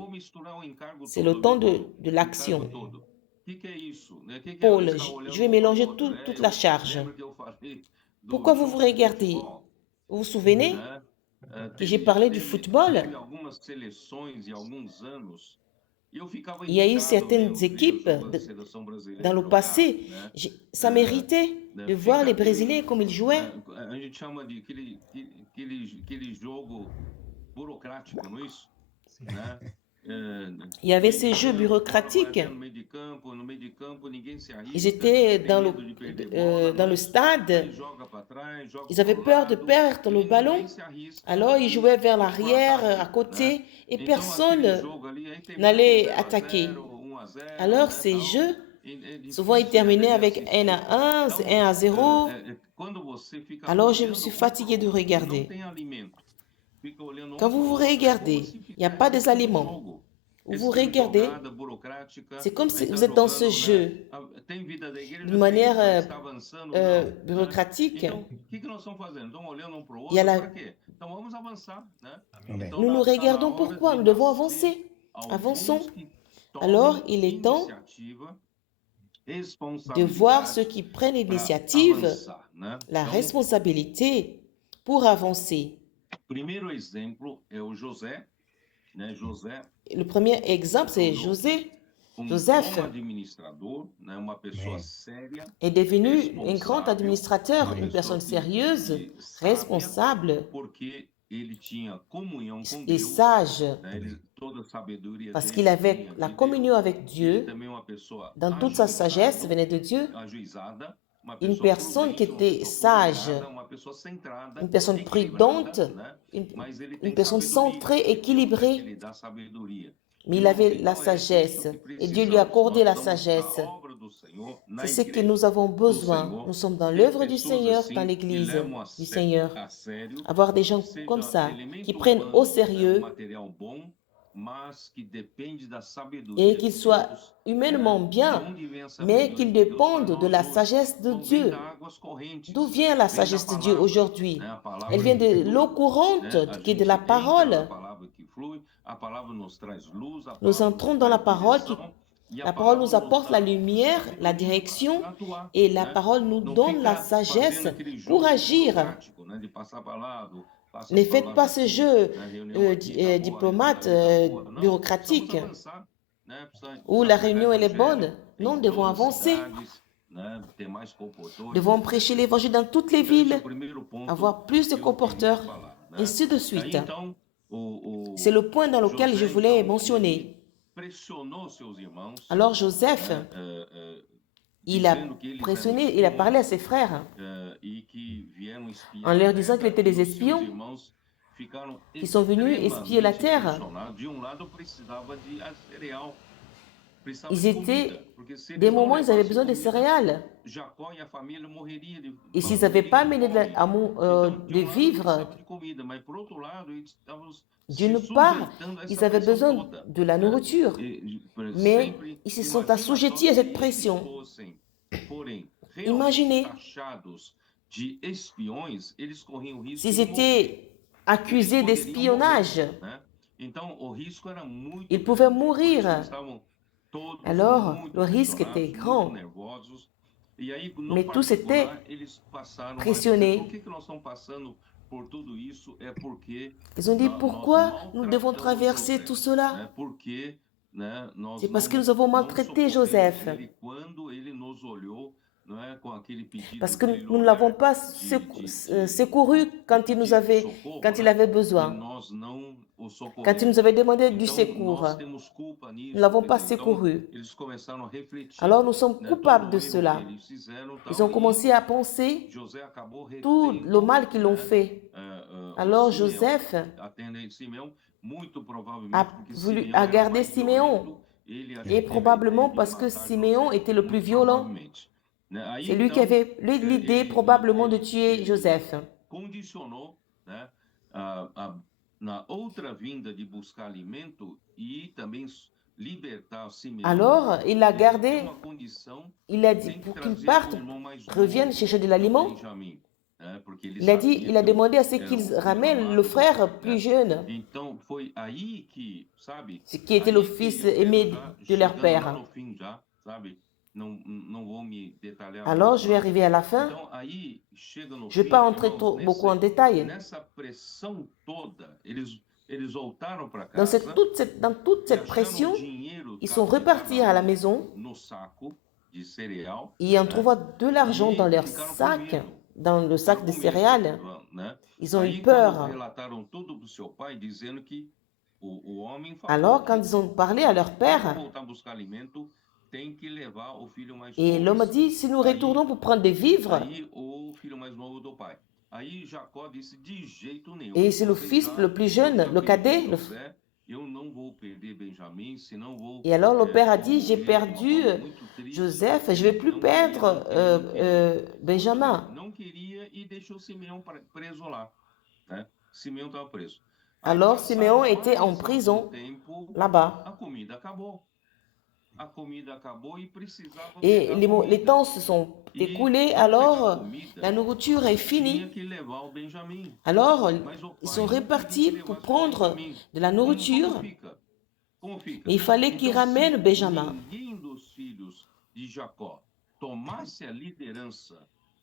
C'est le temps de l'action. Paul, je vais mélanger toute la charge. Pourquoi vous vous regardez? Vous vous souvenez que j'ai parlé du football? Il y a eu certaines équipes dans le passé. Ça méritait de voir les Brésiliens comme ils jouaient. Il y avait ces jeux bureaucratiques. Ils étaient dans le stade. Ils avaient peur de perdre le ballon. Alors, ils jouaient vers l'arrière, à côté, et personne n'allait attaquer. Alors, ces jeux, souvent, ils terminaient avec 1-1, 1-0. Alors, je me suis fatiguée de regarder. Quand vous vous regardez, il n'y a pas des aliments. Vous regardez, c'est comme si vous êtes dans ce jeu d'une manière bureaucratique. Nous nous regardons pourquoi? Nous devons avancer. Avançons. Alors, il est temps de voir ceux qui prennent l'initiative, la responsabilité pour avancer. Le premier exemple, c'est Joseph. Joseph est devenu un grand administrateur, une personne sérieuse, responsable et sage, parce qu'il avait la communion avec Dieu, dans toute sa sagesse venait de Dieu, une personne qui était sage, une personne prudente, une personne centrée, équilibrée. Mais il avait la sagesse et Dieu lui a accordé la sagesse. C'est ce que nous avons besoin. Nous sommes dans l'œuvre du Seigneur, dans l'église du Seigneur. Avoir des gens comme ça, qui prennent au sérieux et qu'ils soient humainement bien, mais qu'ils dépendent de la sagesse de Dieu. D'où vient la sagesse de Dieu aujourd'hui? Elle vient de l'eau courante, qui est de la parole. Nous entrons dans la parole. La parole nous apporte la lumière, la direction, et la parole nous donne la sagesse pour agir. Ne faites pas ce jeu diplomate, bureaucratique, où la réunion elle est bonne. Non, nous devons avancer. Nous devons prêcher l'évangile dans toutes les villes, avoir plus de colporteurs, ainsi de suite. C'est le point dans lequel je voulais mentionner. Alors Joseph, il a pressionné, il a parlé à ses frères en leur disant qu'ils étaient des espions qui sont venus espier la terre. Ils étaient, des moments, ils avaient besoin de céréales. Et s'ils n'avaient pas amené de vivres, d'une part, ils avaient besoin de la nourriture, mais ils se sont assujettis à cette pression. Imaginez, s'ils étaient accusés d'espionnage, ils pouvaient mourir. Alors, le risque était grand. Mais tous étaient pressionnés. Ils ont dit, pourquoi nous devons traverser tout cela? C'est parce que nous avons maltraité Joseph. Parce que nous ne l'avons pas secouru quand il avait besoin. Quand il nous avait demandé du secours, nous ne l'avons pas secouru. Alors nous sommes coupables de cela. Ils ont commencé à penser tout le mal qu'ils ont fait. Alors Joseph a gardé Siméon. Et probablement parce que Siméon était le plus violent. C'est lui qui avait eu l'idée probablement de tuer Joseph. Condicionou, né, na outra vinda de buscar alimento e também libertar Simeão. Alors, il l'a gardé, uma condição, il a dit tem que pour qu'il trazer parte, o irmão mais revienne novo, chercher de l'aliment. Benjamim, né, porque ele Il a dit, sabia il a que demandé à ce era qu'ils filho ramènent amado le do frère pai, né? plus jeune, Então foi aí que, sabe, ce qui était le aí que fils eu quero aimé já de leur chegando lá père. no fim já, sabe? Não vou me detalhar Alors, muito je vais mais. arriver à la fin. Então aí chega no Je ne vais fim, pas entrer irmãos, beaucoup en détail. nessa pressão toda, eles voltaram para Dans casa. dans toute cette pression, ils sont repartis à la maison no saco de cereal, et en né? trouvant de l'argent dans leur Ficaram com sac, medo. dans le sac de Ficaram com medo, céréales. né? Ils ont eu Aí, peur. quando relataram tudo pro seu pai, dizendo que o homem falou Alors, quand que ils ont parlé à leur quando père, voltar buscar alimento, tem que levar o filho mais et l'homme a novo. dit, si nous retournons pour prendre des vivres, Aí o filho mais novo do pai. Aí Jacó disse de jeito nenhum. et c'est le Vocês fils já- le plus eu jeune, já le perdi cadet, José, eu não vou perder Benjamim, senão vou et alors le père a dit, j'ai morrer de uma perdu forma muito triste. Joseph, je ne vais plus Não perdre queria. Benjamin. Não queria e deixou Simeão preso lá, né? Simeão estava preso. Aí, Alors passado Siméon était en mais prison algum tempo, là-bas. a comida acabou. A comida acabou e precisava Et pegar les comida. temps se sont écoulés, Para alors pegar comida, la nourriture est tinha finie. que levar o Benjamim. Alors Mas o ils pai sont não queria repartis que pour levasse o prendre Benjamim. de la nourriture. Como fica? Mais il fallait qu'ils Então, se ramènent Benjamin. ninguém dos filhos de Jacó tomasse a liderança,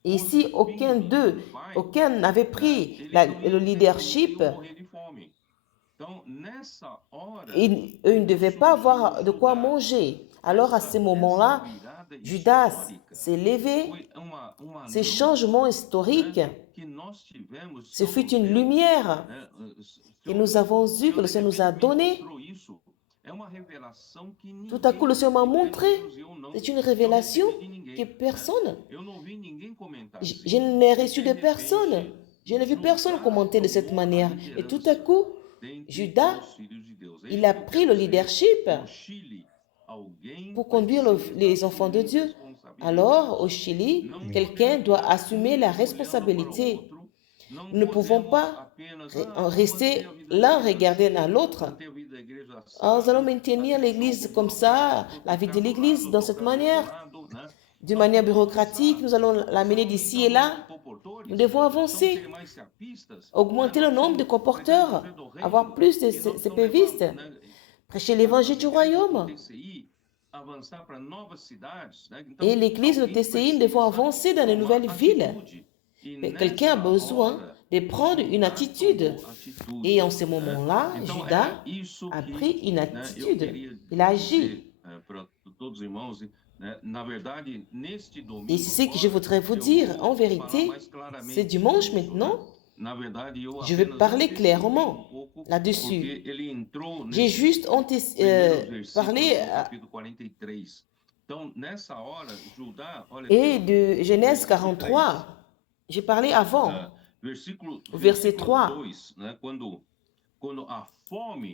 Et si aucun d'eux, aucun n'avait pris le leadership, iam morrer de fome. Então, nessa hora, eux ne devaient pas avoir de quoi manger. Alors à ce moment-là, virada Judas histórica s'est levé. foi uma Ces luz, changements historiques, né, que nós tivemos ce sobre fut une Deus, lumière né? que nous avons eue, que le Seigneur nous a donnée. mostrou isso. É uma revelação que Tout à coup, le Seigneur m'a ninguém montré. Deus, eu não- C'est une não révélation recebi de ninguém, que né? personne, Eu não vi ninguém comentar je n'ai reçu de personne. Je n'ai vu personne commenter de cette manière. Et tout à coup, Judas, il a pris le leadership pour conduire les enfants de Dieu. Alors, au Chili, quelqu'un doit assumer la responsabilité. Nous ne pouvons pas rester l'un regarder à l'autre. Nous allons maintenir l'Église comme ça, la vie de l'Église dans cette manière. D'une manière bureaucratique, nous allons l'amener d'ici et là. Nous devons avancer, augmenter le nombre de comporteurs, avoir plus de CPVistes, prêcher l'évangile du royaume. Et l'Église de TCI, nous devons avancer dans les nouvelles villes. Mais quelqu'un a besoin de prendre une attitude. Et en ce moment-là, Judas a pris une attitude. Il a agi. Et c'est ce que je voudrais vous dire. En vérité, c'est dimanche maintenant. Je vais parler clairement là-dessus. J'ai juste parlé et de Genèse 43. J'ai parlé avant, au verset 3.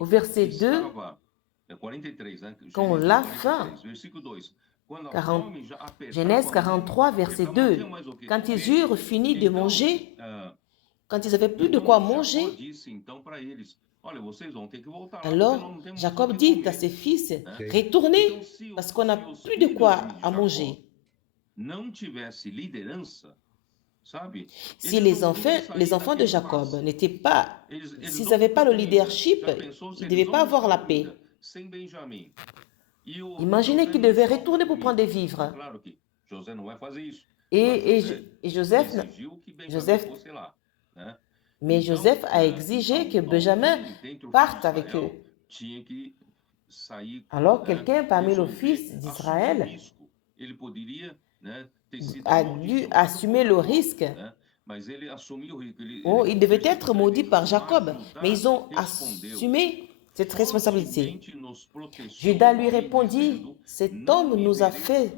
Au verset 2, quand la faim, Genèse 43, verset 2, quand ils eurent fini de manger, quand ils n'avaient plus de quoi manger, alors Jacob dit à ses fils, retournez parce qu'on n'a plus de quoi à manger. Si les enfants de Jacob n'étaient pas, s'ils n'avaient pas le leadership, ils ne devaient pas avoir la paix. Imaginez qu'ils devaient retourner pour prendre des vivres. Et Joseph, mais Joseph a exigé que Benjamin parte avec eux. Alors quelqu'un parmi les fils d'Israël a dû assumer le risque. Oh, il devait être maudit par Jacob, mais ils ont assumé cette responsabilité. Judas lui répondit, cet homme nous a fait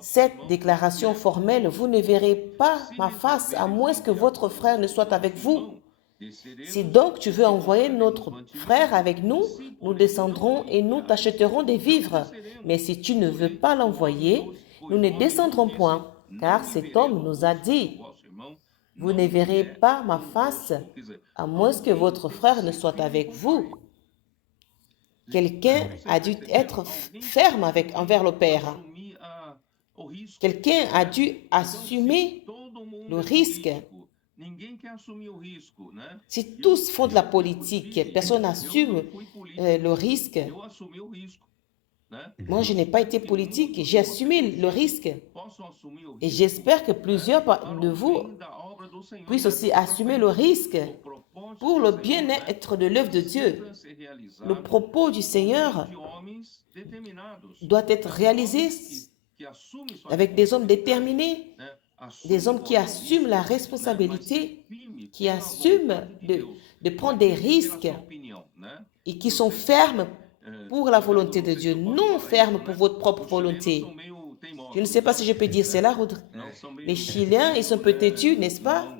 cette déclaration formelle, vous ne verrez pas ma face à moins que votre frère ne soit avec vous. Si donc tu veux envoyer notre frère avec nous, nous descendrons et nous t'achèterons des vivres. Mais si tu ne veux pas l'envoyer, Nous ne descendrons point, car cet homme nous a dit, vous ne verrez pas ma face, à moins que votre frère ne soit avec vous. Quelqu'un a dû être ferme envers le Père. Quelqu'un a dû assumer le risque. Si tous font de la politique, personne n'assume le risque. Moi, je n'ai pas été politique, j'ai assumé le risque. Et j'espère que plusieurs de vous puissent aussi assumer le risque pour le bien-être de l'œuvre de Dieu. Le propos du Seigneur doit être réalisé avec des hommes déterminés, des hommes qui assument la responsabilité, qui assument de prendre des risques et qui sont fermes pour la volonté de Dieu, non fermes pour votre propre volonté. Je ne sais pas si je peux dire cela, Rodrigue. Les Chiliens, ils sont un peu têtus, n'est-ce pas?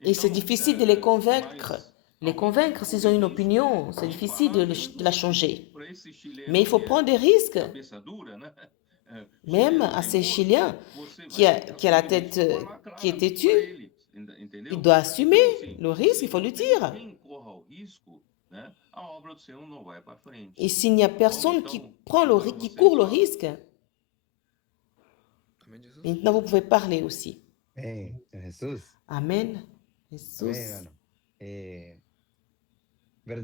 Et c'est difficile de les convaincre. Les convaincre s'ils ont une opinion, c'est difficile de la changer. Mais il faut prendre des risques. Même à ces Chiliens qui a la tête qui est têtue, il doit assumer le risque, il faut le dire. Et s'il n'y a personne qui court le risque, maintenant vous pouvez parler aussi. Amen. Jesús.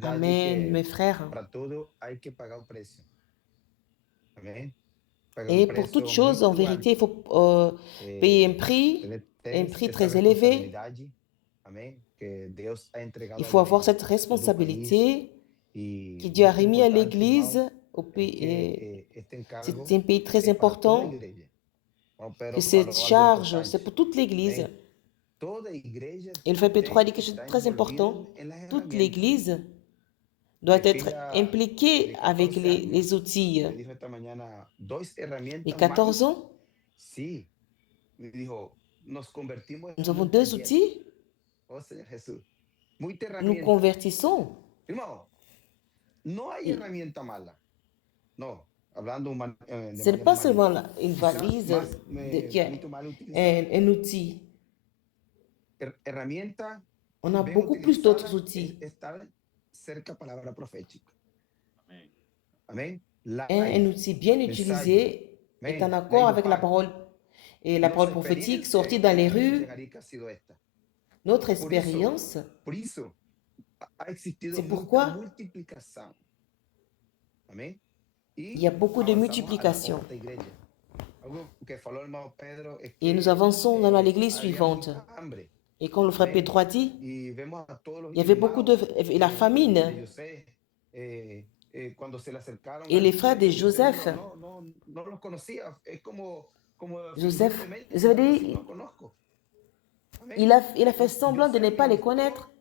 Amen, mes frères. Et pour toute chose, en vérité, il faut payer un prix très élevé. Il faut avoir cette responsabilité que Dieu a remis à l'Église. C'est un pays très important. Que cette charge, c'est pour toute l'Église. Et le Philippiens 3 dit que c'est très important. Toute l'Église doit être impliquée avec les outils. Et 14 ans, nous avons 2 outils. Nous convertissons. Ce n'est pas seulement une valise qui est un outil. On a beaucoup plus d'autres outils. Un outil bien utilisé est en accord avec la parole et la parole prophétique sortie dans les rues. Notre expérience, c'est pourquoi il y a beaucoup de multiplication. Et nous avançons dans l'église suivante. Et comme le frère Pedro a dit, il y avait beaucoup et la famine. Et les frères de Joseph, ils avaient dit, il a fait semblant de ne pas les connaître.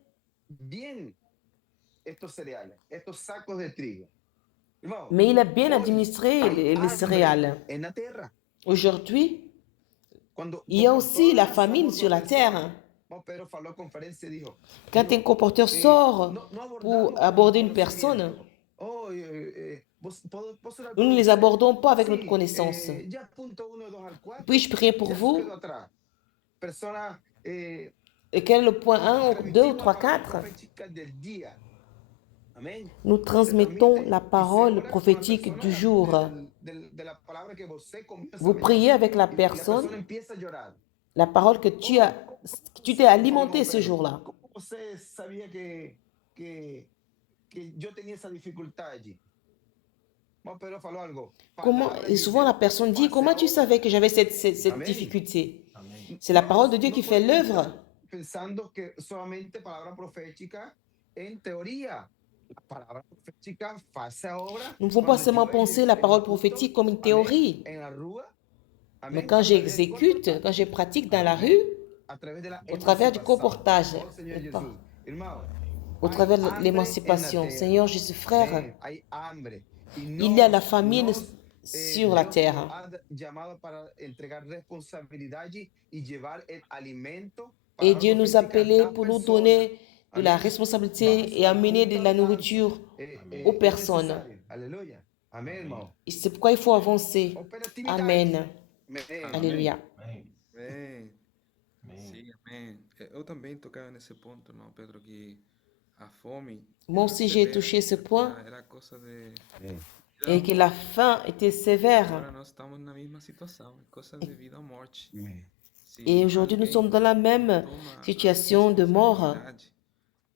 Mais il a bien administré les céréales. Aujourd'hui, il y a aussi la famine sur la terre. Quand un comporteur sort pour aborder une personne, nous ne les abordons pas avec notre connaissance. Puis-je prier pour vous? Et quel est le point 1, 2 ou 3, 4? Nous transmettons la parole prophétique du jour. Vous priez avec la personne, la parole que tu t'es alimentée ce jour-là. Et souvent la personne dit, comment tu savais que j'avais cette difficulté? C'est la parole de Dieu qui fait l'œuvre. Nous ne pouvons pas seulement penser la parole prophétique comme une théorie. Mais quand j'exécute, quand je pratique dans la rue, au travers du comportage, au travers de l'émancipation, Seigneur Jésus, frère, il y a la famine sur la terre. Et Dieu nous appelait pour nous donner de la responsabilité et amener de la nourriture aux Es personnes. necesario. Aleluya. Amén, hermano. Et c'est pourquoi il faut avancer. Operatividade. Amen. Amém. Alléluia. Amém. Amém. Amém. Sim, amém. Eu também tocava nesse ponto, irmão Pedro, que a fome Moi era aussi, j'ai severa, touché ce point era coisa de... et que la faim était sévère. Agora nós estamos na mesma situação, é coisa de vida ou morte. Amém. Se Et aujourd'hui, nous alguém sommes dans la não même toma a situation de mort. responsabilidade,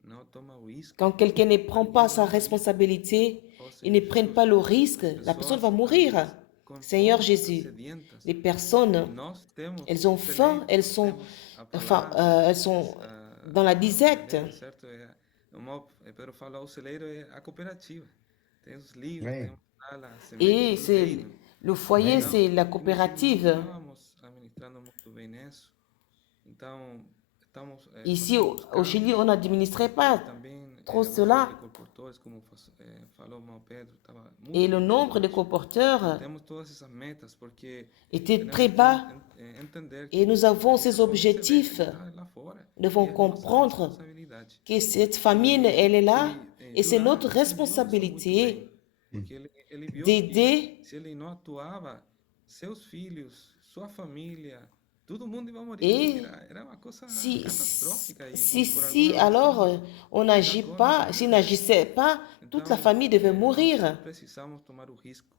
não toma o risco, Quand quelqu'un ne prend pas sa responsabilité, ou il ne seja, prend pas le risque, la personne va mourir. com Seigneur fome, Jésus, sedientas, les e personnes, nós temos elles ont faim, semente, elles sont, temos a enfin, palavra, elles sont a- dans la a disette. semente, certo? Pedro fala, o celeiro é a cooperativa. Tem os livros, Amém. tem a Et semente do c'est reino. le foyer, Então, c'est la E nós coopérative. não estamos administrando muito bem nisso. Então, estamos Ici, au buscando Chili, on n'administrait pas também trop o número cela. de colportores, como falou o irmão Pedro, estava Et le muito nombre de baixo. colporteurs Temos todas essas metas, porque était temos très que bas. entender Et nous avons ces essa fome objectifs. severa está lá fora. Nous devons E é nossa comprendre responsabilidade. que cette famine, elle est là. Et c'est Jonas notre serviu isso muito responsabilité bem, porque ele viu que d'aider. se ele não atuava, seus filhos, sua família, todo mundo ia morrer. Et Era uma coisa si, catastrófica. si alors on n'agit pas, s'il n'agissait pas, toute la famille devait mourir. Precisamos tomar o risco,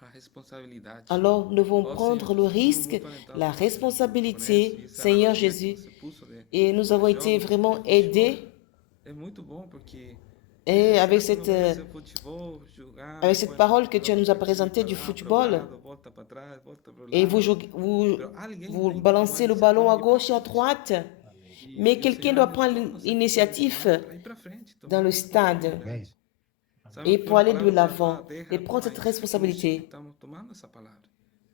a responsabilidade. Alors nous devons Ó prendre Senhor, le somos risque, muito talentosos la com isso, responsabilité, essa Seigneur analogia que Jésus. você puso de- Et nous avons été jogos vraiment de futebol. aidés. É muito bom porque Et avec certo, cette, não vai ser futebol, jogar, avec cette põe parole que tu joga nous as pra aqui, présentée pra du lá, pro football, lado, volta pra trás, volta pro et lado. vous Pero alguém vous tem que balancez tomar le esse ballon à caminho gauche et à pra frente. droite, E mais o quelqu'un Senhor doit nos prendre dá essa l'initiative responsabilidade para ir pra frente, tomar dans le essa stade responsabilidade. Sabe, et porque pour a aller de palavra l'avant fala, et derra prendre cette mais responsabilité. estamos tomando essa palavra.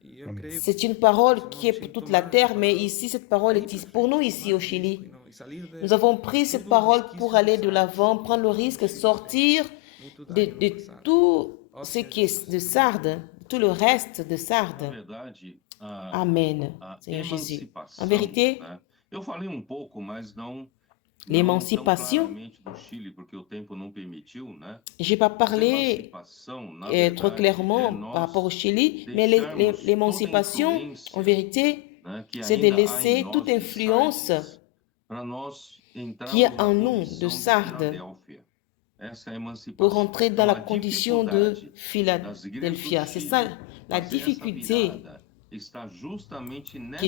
E eu Amém. creio que C'est une parole nós qui est temos pour que toute la tomar essa terre, mais palavra, ici, cette parole ir est pra pour nous frente, ici tomar au o risco Chili. e não- e salir Nous avons pris cette todo parole resquício pour de aller de SARS, l'avant, prendre le todo risque, resquício sortir muito de, daño no de passado. tout Ó ce Senhor qui est Jesus, de amém. Sardes, tout le reste de Na Sardes. verdade, Amen, a Seigneur Jésus. En emancipação, vérité, né? Eu falei um pouco, mas não tão l'émancipation, claramente do Chile, porque o tempo não permitiu, né? j'ai pas Mas a parlé emancipação, na trop verdade, é clairement par rapport au nós Chili, mais deixarmos toda a l'émancipation, en influência, vérité, né, que c'est de ainda há em laisser nós toute de influence Sardes para nós qui est entrarmos na en nous de condição de Sardes Filadélfia. Essa é a pour emancipação. entrer dans Então, la a condition de dificuldade das igrejas do Philadelphia. C'est ça Chile la fazer essa difficulté virada está justamente qu'il nessa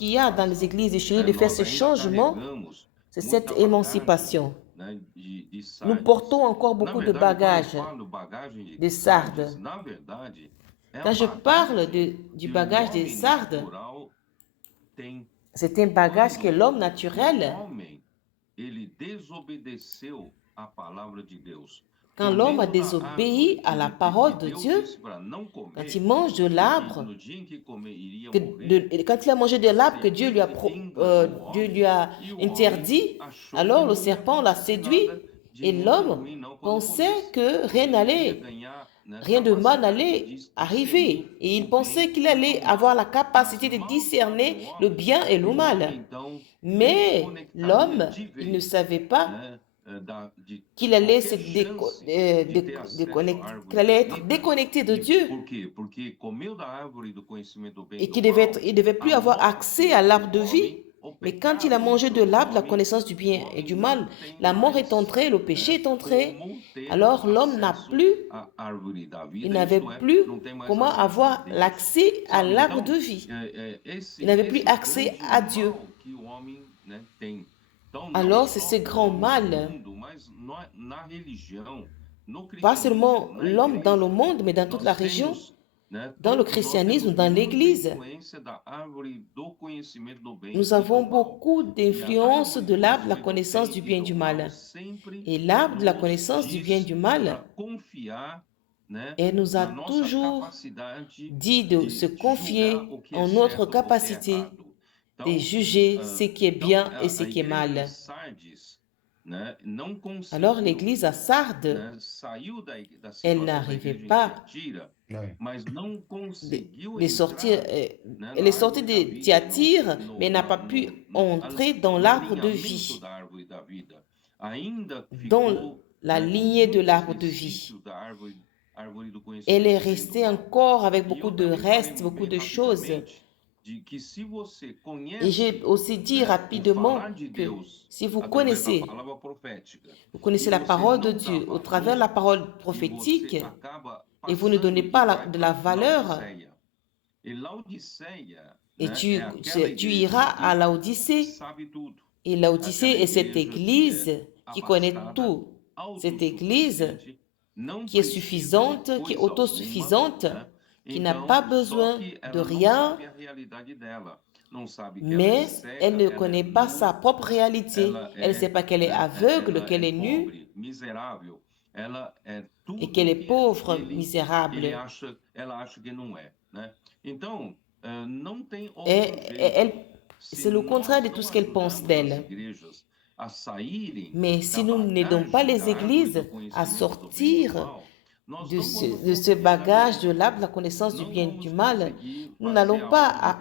y a dans les emancipação. églises du Chili de faire Nós ce ainda changement, carregamos c'est muita cette bagagem, émancipation. né, de Nous Sardes. portons encore Na beaucoup de verdade, quando eu bagages falo bagagem de de Sardes. Sardes, na verdade, é a Quand je parle bagagem du que o bagage des homem Sardes, natural tem. c'est un bagage que l'homme O naturel, homem, ele desobedeceu a palavra de Deus. quand l'homme a Comendo da désobéi árvore à la que parole de Deus Dieu, disse para não quand comer, il mange de e que l'arbre, no dia em que comer iria que morrer, quand il a mangé de a l'arbre que Dieu lui a, serpente enganou o Dieu homem, lui a e o interdit, homem achou alors que le não ia serpent l'a acontecer séduit nada de et muito l'homme ruim não quando pensait comesse. que rien Ele iria n'allait, ganhar, né, rien de mal capacidade n'allait de discernir arriver. Et il o pensait bem qu'il e allait do avoir mal. la capacité Mas de mal discerner sabe o le homem bien et que le o homem mal. então Mais desconectaria l'homme, de il ne vez, savait pas né, de qu'il allait se qualquer chance de ter acesso à qu'il allait árvore da être vida. déconnecté de E Dieu por quê? Porque comeu da árvore do conhecimento do bem e et do qu'il mal, il devait plus a avoir morte accès à l'arbre de entrou no vie. homem, o Mais quand il a pecado mangé de entrou no l'arbre, la homem, connaissance du o bien et homem du não mal, tem la mort est mais, entrée, le péché né, est entré. como ter Alors l'homme n'a acesso plus, à árvore da il vida, n'avait isto é, plus não tem mais comment acesso a avoir Deus. l'accès à Sabe, l'arbre então, de vie. esse Il n'avait plus accès grande à Dieu. mal que o homem, né, tem. Então, não Alors c'est só ce grand no mal, mundo, mas na religião, no pas seulement cristianismo, na l'homme dans le igreja, monde, mais dans toute la nós région, temos, né, dans le todos nós christianisme, temos dans muita l'Église. influência da árvore do conhecimento do bem Nous e avons do mal. beaucoup E a d'influence árvore de do l'arbre de la conhecimento do connaissance bem du e bien et do du mal mal. sempre Et l'arbre de la nos connaissance du bien et diz du para mal, confiar, né, elle nous a na nossa toujours capacidade dit de se de confier julgar o que é en notre certo do que é capacité errado. de Então, juger ce qui est então bien et ce a qui est igreja de mal. Sardes, né, não Alors conseguiu, l'église à Sardes, né, saiu da elle situação da n'arrivait igreja em pas Tiatira, Amém. mas não conseguiu de sortir, entrar, né, elle na est sortie árvore da de vida, Thyatire, mais n'a pas pu no entrer dans l'arbre de alinhamento vie. da árvore da vida. dans la lignée de l'arbre de vie. Elle est restée encore avec beaucoup de restes, beaucoup de choses. Et j'ai aussi dit rapidement que si vous connaissez la parole de Dieu au travers de la parole prophétique et vous ne donnez pas de la valeur, et tu iras à Laodicée. Et Laodicée est cette église qui connaît tout. Cette église qui est suffisante, qui est autosuffisante, qui n'a pas besoin de rien, mais elle ne connaît pas sa propre réalité. Elle ne sait pas qu'elle est aveugle, qu'elle est nue et qu'elle est pauvre, misérable. Et c'est le contraire de tout ce qu'elle pense d'elle. Mais si nous n'aidons pas les églises à sortir de ce bagage de l'arbre de la connaissance du bien et du mal, nous n'allons pas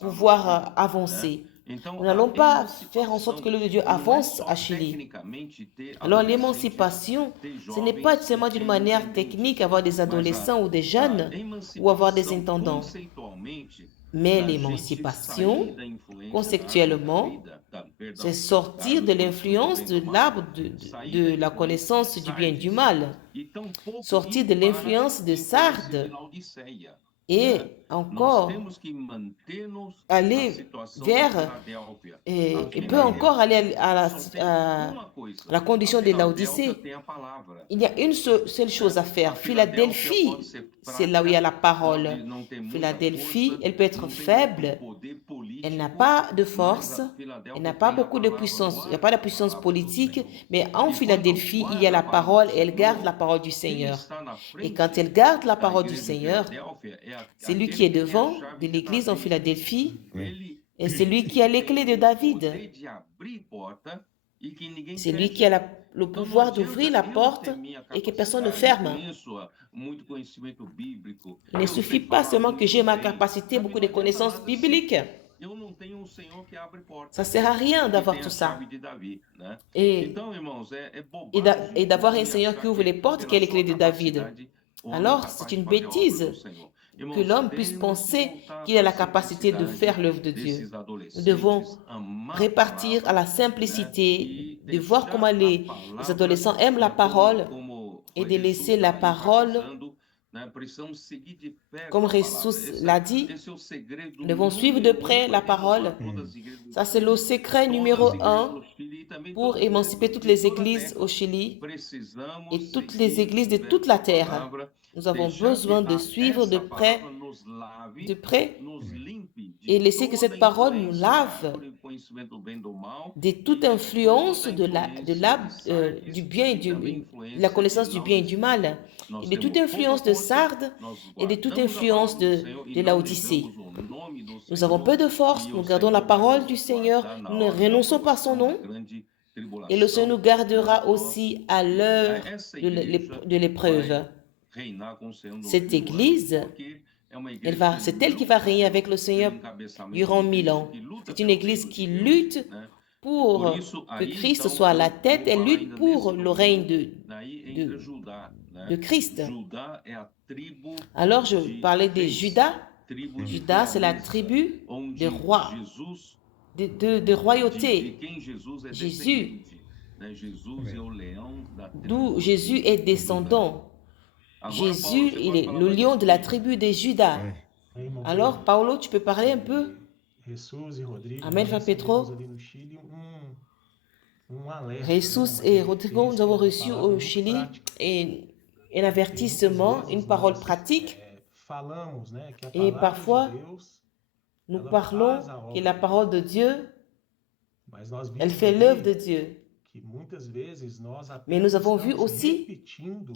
pouvoir avancer. Nous n'allons pas faire en sorte que l'œuvre de Dieu avance à Chili. Alors l'émancipation, ce n'est pas seulement d'une manière technique, avoir des adolescents ou des jeunes ou avoir des intendants. Mais l'émancipation, conceptuellement, c'est sortir de l'influence de l'arbre de la connaissance du bien et du mal, sortir de l'influence de Sardes et encore aller vers, et peut encore aller à la condition de Laodicée. Il y a une seule chose à faire. Philadelphie, c'est là où il y a la parole. Philadelphie, elle peut être faible, elle n'a pas de force, elle n'a pas beaucoup de puissance, il n'y a pas de puissance politique, mais en Philadelphie, il y a la parole et elle garde la parole du Seigneur. Et quand elle garde la parole du Seigneur, c'est lui qui est devant de l'église en Philadelphie et c'est lui qui a les clés de David. C'est lui qui a le pouvoir d'ouvrir la porte et que personne ne ferme. Il ne suffit pas seulement que j'ai ma capacité, beaucoup de connaissances bibliques. Ça ne sert à rien d'avoir tout ça. Et d'avoir un Seigneur qui ouvre les portes, qui a les clés de David. Alors, c'est une bêtise que l'homme puisse penser qu'il a la capacité de faire l'œuvre de Dieu. Nous devons répartir à la simplicité, de voir comment les adolescents aiment la parole et de laisser la parole, comme Ressus l'a dit, nous devons suivre de près la parole. Ça, c'est le secret numéro 1 pour émanciper toutes les églises au Chili et toutes les églises de toute la terre. Nous avons besoin de suivre de près et laisser que cette parole nous lave de toute influence de la connaissance du bien et du mal, et de toute influence de Sardes et de toute influence de Laodicée. Nous avons peu de force, nous gardons la parole du Seigneur, nous ne renonçons pas à son nom, et le Seigneur nous gardera aussi à l'heure de l'épreuve. Cette église, c'est elle qui va régner avec le Seigneur durant 1000 ans. C'est une église qui lutte pour que Christ soit la tête, elle lutte pour le règne de Christ. Alors, je parlais de Judas. Judas, c'est la tribu des rois, de royauté. Jésus, d'où Jésus est descendant. Jésus, il est le lion de la tribu de Judas. Alors, Paulo, tu peux parler un peu? Amen, Frère Pedro. Jesus et Rodrigo, nous avons reçu au Chili un avertissement, une parole pratique. Et parfois, nous parlons que la parole de Dieu, elle fait l'œuvre de Dieu. Mais nous avons vu aussi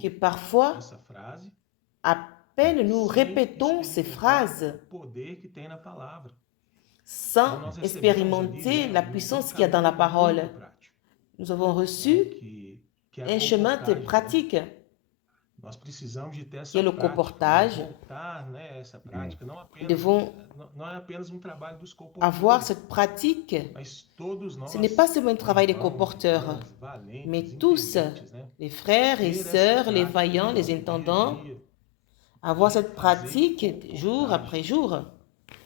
que parfois, à peine nous répétons ces phrases sans expérimenter la puissance qu'il y a dans la parole. Nous avons reçu un chemin pratique. Nós precisamos de ter qui essa est le prática, comportage. voltar, né, essa prática, não Nous apenas, devons não é apenas um trabalho dos avoir colporteurs, cette pratique. mas todos Ce n'est nós, pas seulement le travail des irmãos, colporteurs, irmãs, valentes, mais tous, intendentes, né, les frères et ter essa sœurs, les prática vaillants, no les nosso dia a intendants, dia, avoir de cette fazer pratique jour après colportagem, jour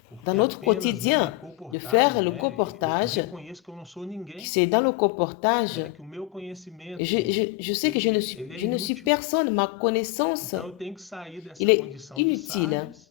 porque dans notre apenas na quotidien, de faire colportagem, le né, eu colportage. reconheço que eu não sou ninguém, C'est dans le colportage. né, que o meu conhecimento, Je sais que je ele é ne suis inútil. personne. Ma connaissance, Então eu tenho que sair dessa il est condição de inutile. sardes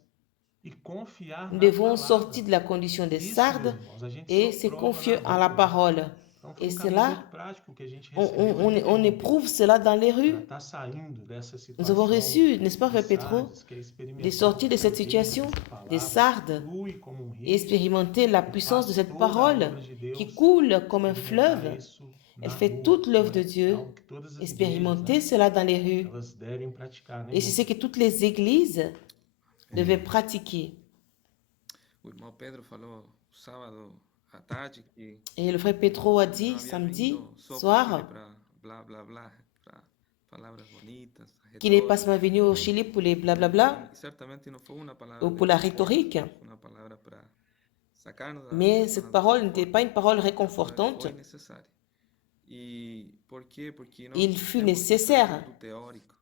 e confiar Nous na devons sortir palavra. de la condition des Isso, meus sardes irmãos, a gente et só se prova confier na à la rua. parole. Então foi Et um caminho cela, muito prático que a gente recebeu on éprouve cela dans les para rues. estar saindo dessa Nous avons situação reçu, n'est-ce pas, de Frère Pétro, sardes, que é de experimentar sortir de o cette poder situation dessa des palavra, sardes flui como um et rio, expérimenter la e puissance de faz cette toda a parole obra de qui Deus, coule comme un experimentar fleuve. isso Elle na fait rua, toute l'œuvre de né? Dieu. Algo que todas as igrejas, Expérimenter né, cela dans les rues. elas devem praticar, né, Et c'est ce irmãos? que toutes les églises devaient pratiquer. O irmão Pedro falou sábado à tarde que Et le frère Petro a não dit havia samedi vindo só para Chile soir para blá blá blá, para palavras bonitas, qu'il n'est pas retóricas. seulement venu au Chili pour les blablabla E certamente não foi uma palavra ou de pour la conforto, rhétorique, foi uma palavra para sacar-nos da mais zona cette de parole n'était conforto, pas une parole mas réconfortante. foi necessária. E por quê? Porque nós Il fut temos que sair nécessaire do teórico.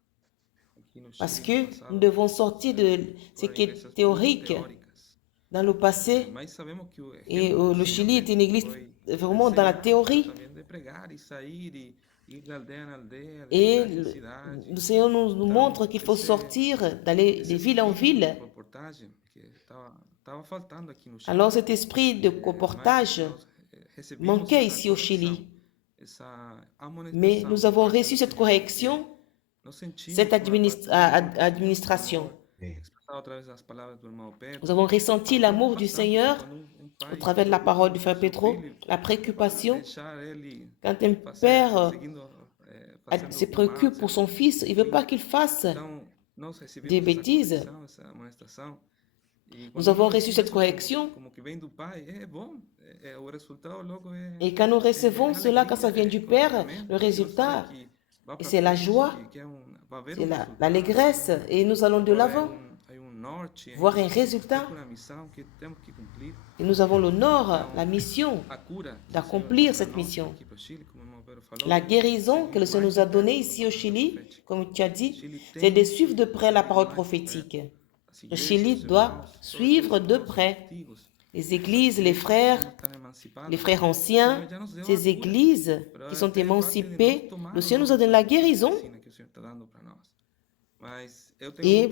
Aqui no parce Chile, no que nous passado, devons sortir de ce foram qui est igrejas muito théorique teóricas. dans le passé. Mas sabemos que o Et exemplo do le Senhor Chili était une église foi vraiment dans la ensinar, théorie. também de pregar e sair e ir de aldeia em aldeia, de Et cidade em cidade. le Seigneur nous montre Então, qu'il faut esse, sortir, d'aller esse de ville en espírito de ville. colportagem que estava faltando aqui no Chile, Alors cet esprit de mas colportage nós recebemos manquait essa ici au correção, Chili. essa Mais amonestação nous por avons parte do reçu cette Senhor, correction, porque nós sentimos cette por parte do Senhor, administration. expressado através das palavras do irmão Pedro, Nous avons ressenti l'amour du Seigneur quando au travers de la parole du frère Pétro, la préoccupation. deixar ele Quand un fazer, père seguindo, se fazendo préoccupe mal, pour son fils, il ne veut pas qu'il fasse Então, nós recebemos des essa bêtises. correção, essa amonestação, e Nous quando avons nós reçu cette recebemos correction. como que vem do Pai, é bom, o resultado logo Et quand nous recevons cela, quand ça vient du Père, le résultat, c'est la joie, c'est l'allégresse, et nous allons de l'avant, voir un résultat. Et nous avons l'honneur, la mission d'accomplir cette mission. La guérison que le Seigneur nous a donnée ici au Chili, comme tu as dit, c'est de suivre de près la parole prophétique. Le Chili doit suivre de près les églises, les frères anciens, ces églises qui sont émancipées. Le Seigneur nous a donné la guérison et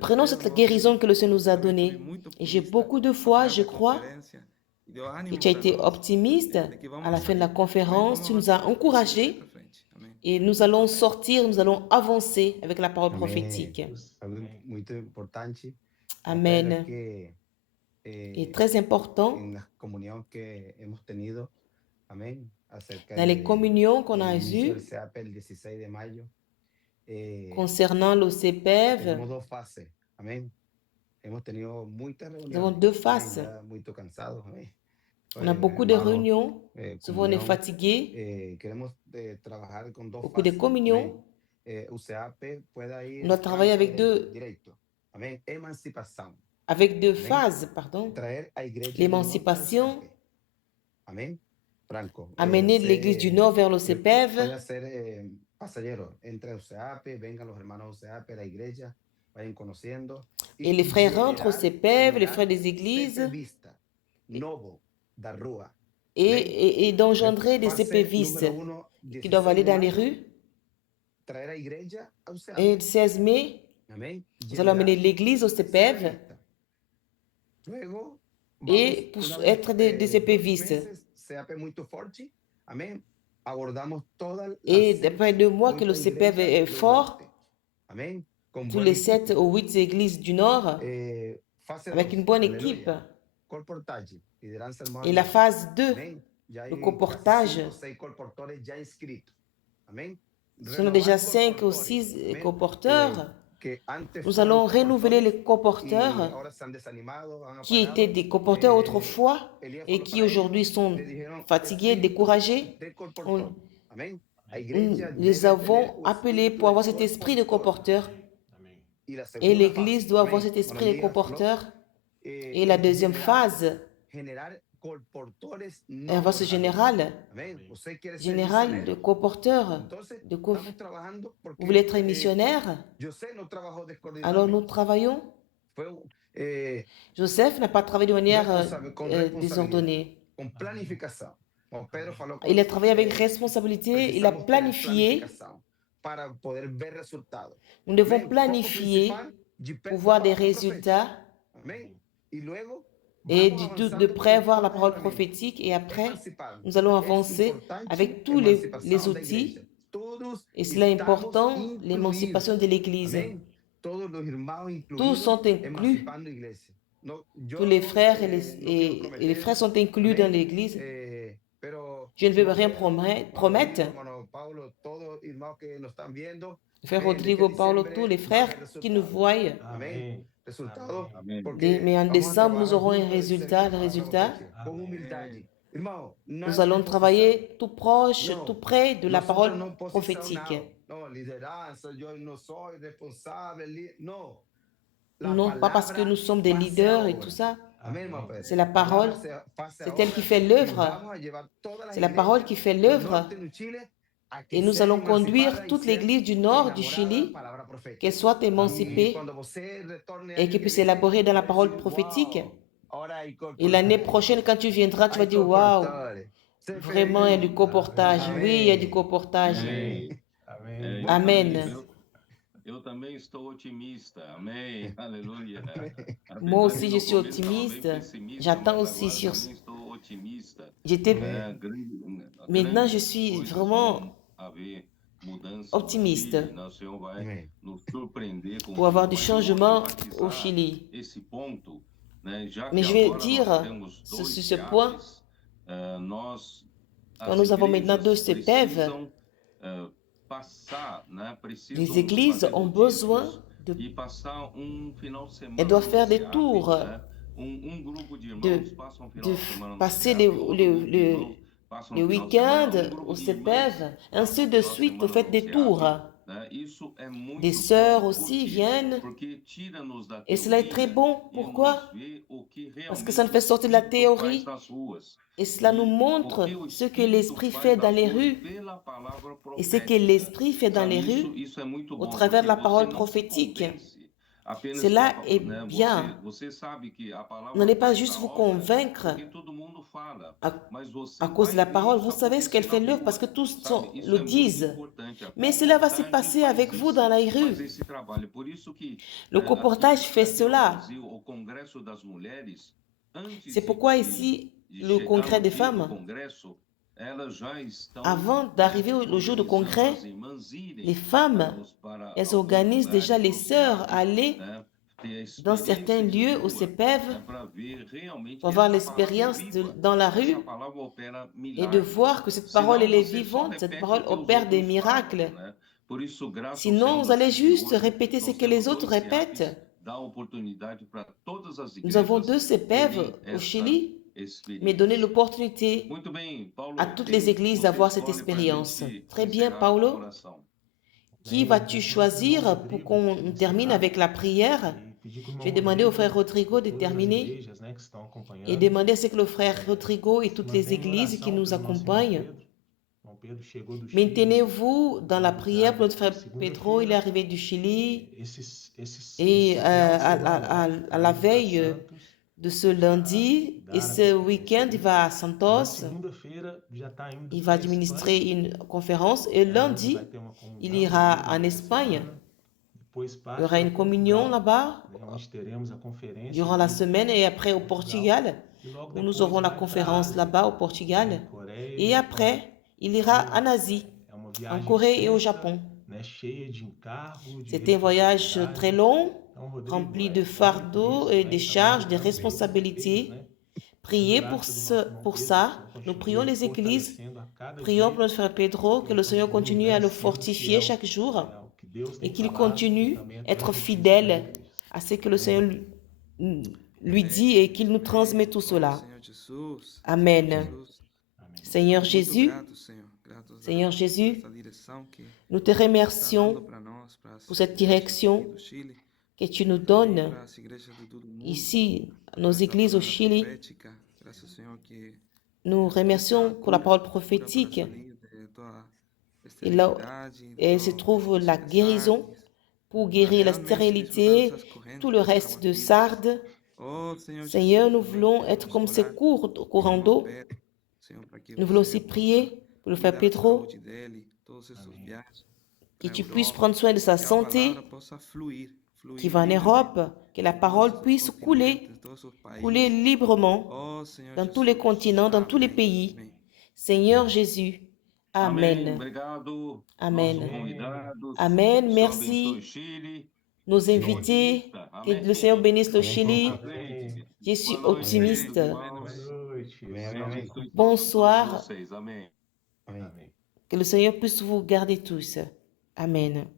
prenons cette guérison que le Seigneur nous a donnée. Et j'ai beaucoup de foi, je crois, et tu as été optimiste à la fin de la conférence, tu nous as encouragés et nous allons sortir, nous allons avancer avec la parole prophétique. Amen. Et très important, dans les communions qu'on a eues concernant le CPEV, nous avons deux phases. On a beaucoup de réunions, souvent on est fatigué, beaucoup de communions. On doit travailler avec deux phases, pardon. L'émancipation, amener l'église du Nord vers le CPEV, et les frères rentrent au CPEV, les frères des églises, et d'engendrer des CPVistes qui doivent aller dans les rues. Et le 16 mai, nous allons amener l'église au CPEV et pour être des CPVistes. Et d'après 2 mois que le CPEV est fort, tous les 7 ou 8 églises du Nord, avec une bonne équipe. Et la phase 2, le colportage, ce sont déjà 5 ou 6 colporteurs. Nous allons renouveler les colporteurs qui étaient des colporteurs autrefois et qui aujourd'hui sont fatigués, découragés. les avons appelés pour avoir cet esprit de comporteur. Et l'Église doit avoir cet esprit de comporteur. Et la deuxième phase, la phase générale, de comporteur. Vous voulez être missionnaire? Alors nous travaillons. Joseph n'a pas travaillé de manière désordonnée. Il a travaillé avec responsabilité, il a planifié. Nous devons planifier pour voir des résultats et de près voir la parole prophétique, et après nous allons avancer avec tous les outils, et cela est important, l'émancipation de l'Église. Tous sont inclus, tous les frères et les frères sont inclus dans l'Église. Je ne veux rien promettre. Frère Rodrigo, Paulo, tous les frères qui nous voient. Mais en décembre, nous aurons un résultat. Le résultat, nous allons travailler tout proche, tout près de la parole prophétique. Non, pas parce que nous sommes des leaders et tout ça. C'est la parole, c'est elle qui fait l'œuvre. C'est la parole qui fait l'œuvre. Et nous allons conduire toute l'Église du nord du Chili, qu'elle soit émancipée et qu'elle puisse élaborer dans la parole prophétique. Et l'année prochaine, quand tu viendras, tu vas dire, waouh, vraiment, il y a du comportage. Oui, il y a du comportage. Amen. Moi aussi, je suis optimiste. J'attends aussi sur... Maintenant, je suis vraiment optimiste pour avoir du changement au Chili. Mais je vais dire sur ce point, quand nous avons maintenant 2 CPEV, les églises ont besoin de... Elles doivent faire des tours, de passer le week-end au CPEV, ainsi de suite, vous faites des tours. Des sœurs aussi viennent, et cela est très bon. Pourquoi? Parce que ça nous fait sortir de la théorie, et cela nous montre ce que l'Esprit fait dans les rues, et ce que l'Esprit fait dans les rues au travers de la parole prophétique. Cela est bien. N'allez pas juste vous convaincre à cause de la parole. Vous savez ce qu'elle fait l'œuvre parce que tous le disent. Mais cela va se passer avec vous dans la rue. Le comportage fait cela. C'est pourquoi ici, le congrès des femmes, avant d'arriver au jour du congrès, les femmes, elles organisent déjà les sœurs à aller dans certains lieux au CPEV pour avoir l'expérience dans la rue et de voir que cette parole, elle est vivante, cette parole opère des miracles. Sinon, vous allez juste répéter ce que les autres répètent. Nous avons 2 CPEV au Chili, mais donner l'opportunité à toutes les églises d'avoir cette expérience. Très bien, Paulo. Qui vas-tu choisir pour qu'on termine avec la prière? Je vais demander au frère Rodrigo de terminer et demander à ce que le frère Rodrigo et toutes les églises qui nous accompagnent. Maintenez-vous dans la prière pour notre frère Pedro, il est arrivé du Chili et à la veille de ce lundi, et ce week-end, il va à Santos, il va administrer une conférence, et lundi, il ira en Espagne. Il y aura une communion là-bas durant la semaine, et après au Portugal, où nous aurons la conférence là-bas au Portugal. Et après, il ira en Asie, en Corée et au Japon. C'était un voyage très long, rempli de fardeaux et de charges, de responsabilités. Priez pour ça. Nous prions les églises. Prions pour notre frère Pedro, que le Seigneur continue à le fortifier chaque jour et qu'il continue à être fidèle à ce que le Seigneur lui dit et qu'il nous transmet tout cela. Amen. Seigneur Jésus, Gratos Seigneur a Jésus, essa direção que nous te está dando remercions para nós, para as pour cette igrejas direction aqui do Chile, que tu nous também donnes para as igrejas de todo o mundo, ici, à nos através da églises au palavra Chili. profética. Graças, Senhor, que Nous remercions pour la parole prophétique. Et là, et se trouve la guérison pour guérir la stérilité, tout le reste de Sardes. Seigneur, nous voulons être comme ces courants d'eau. Nous voulons aussi prier pour le frère Pedro, que tu puisses prendre soin de sa santé, qui va en Europe, que la parole puisse couler librement dans tous les continents, dans tous les pays. Seigneur Jésus, Amen. Obrigado, Amen. nossos convidados. Amen. Senhor abençoe Merci. o Chile. Nos invités, que Amém. le Seigneur bénisse le Chili. Amém. Je suis Boa noite, optimiste. queridos Boa irmãos. noite. Amém, Senhor amém. abençoe Bonsoir. todos vocês. Amém. Amém. Amém. Que le Seigneur puisse vous garder tous. Amen.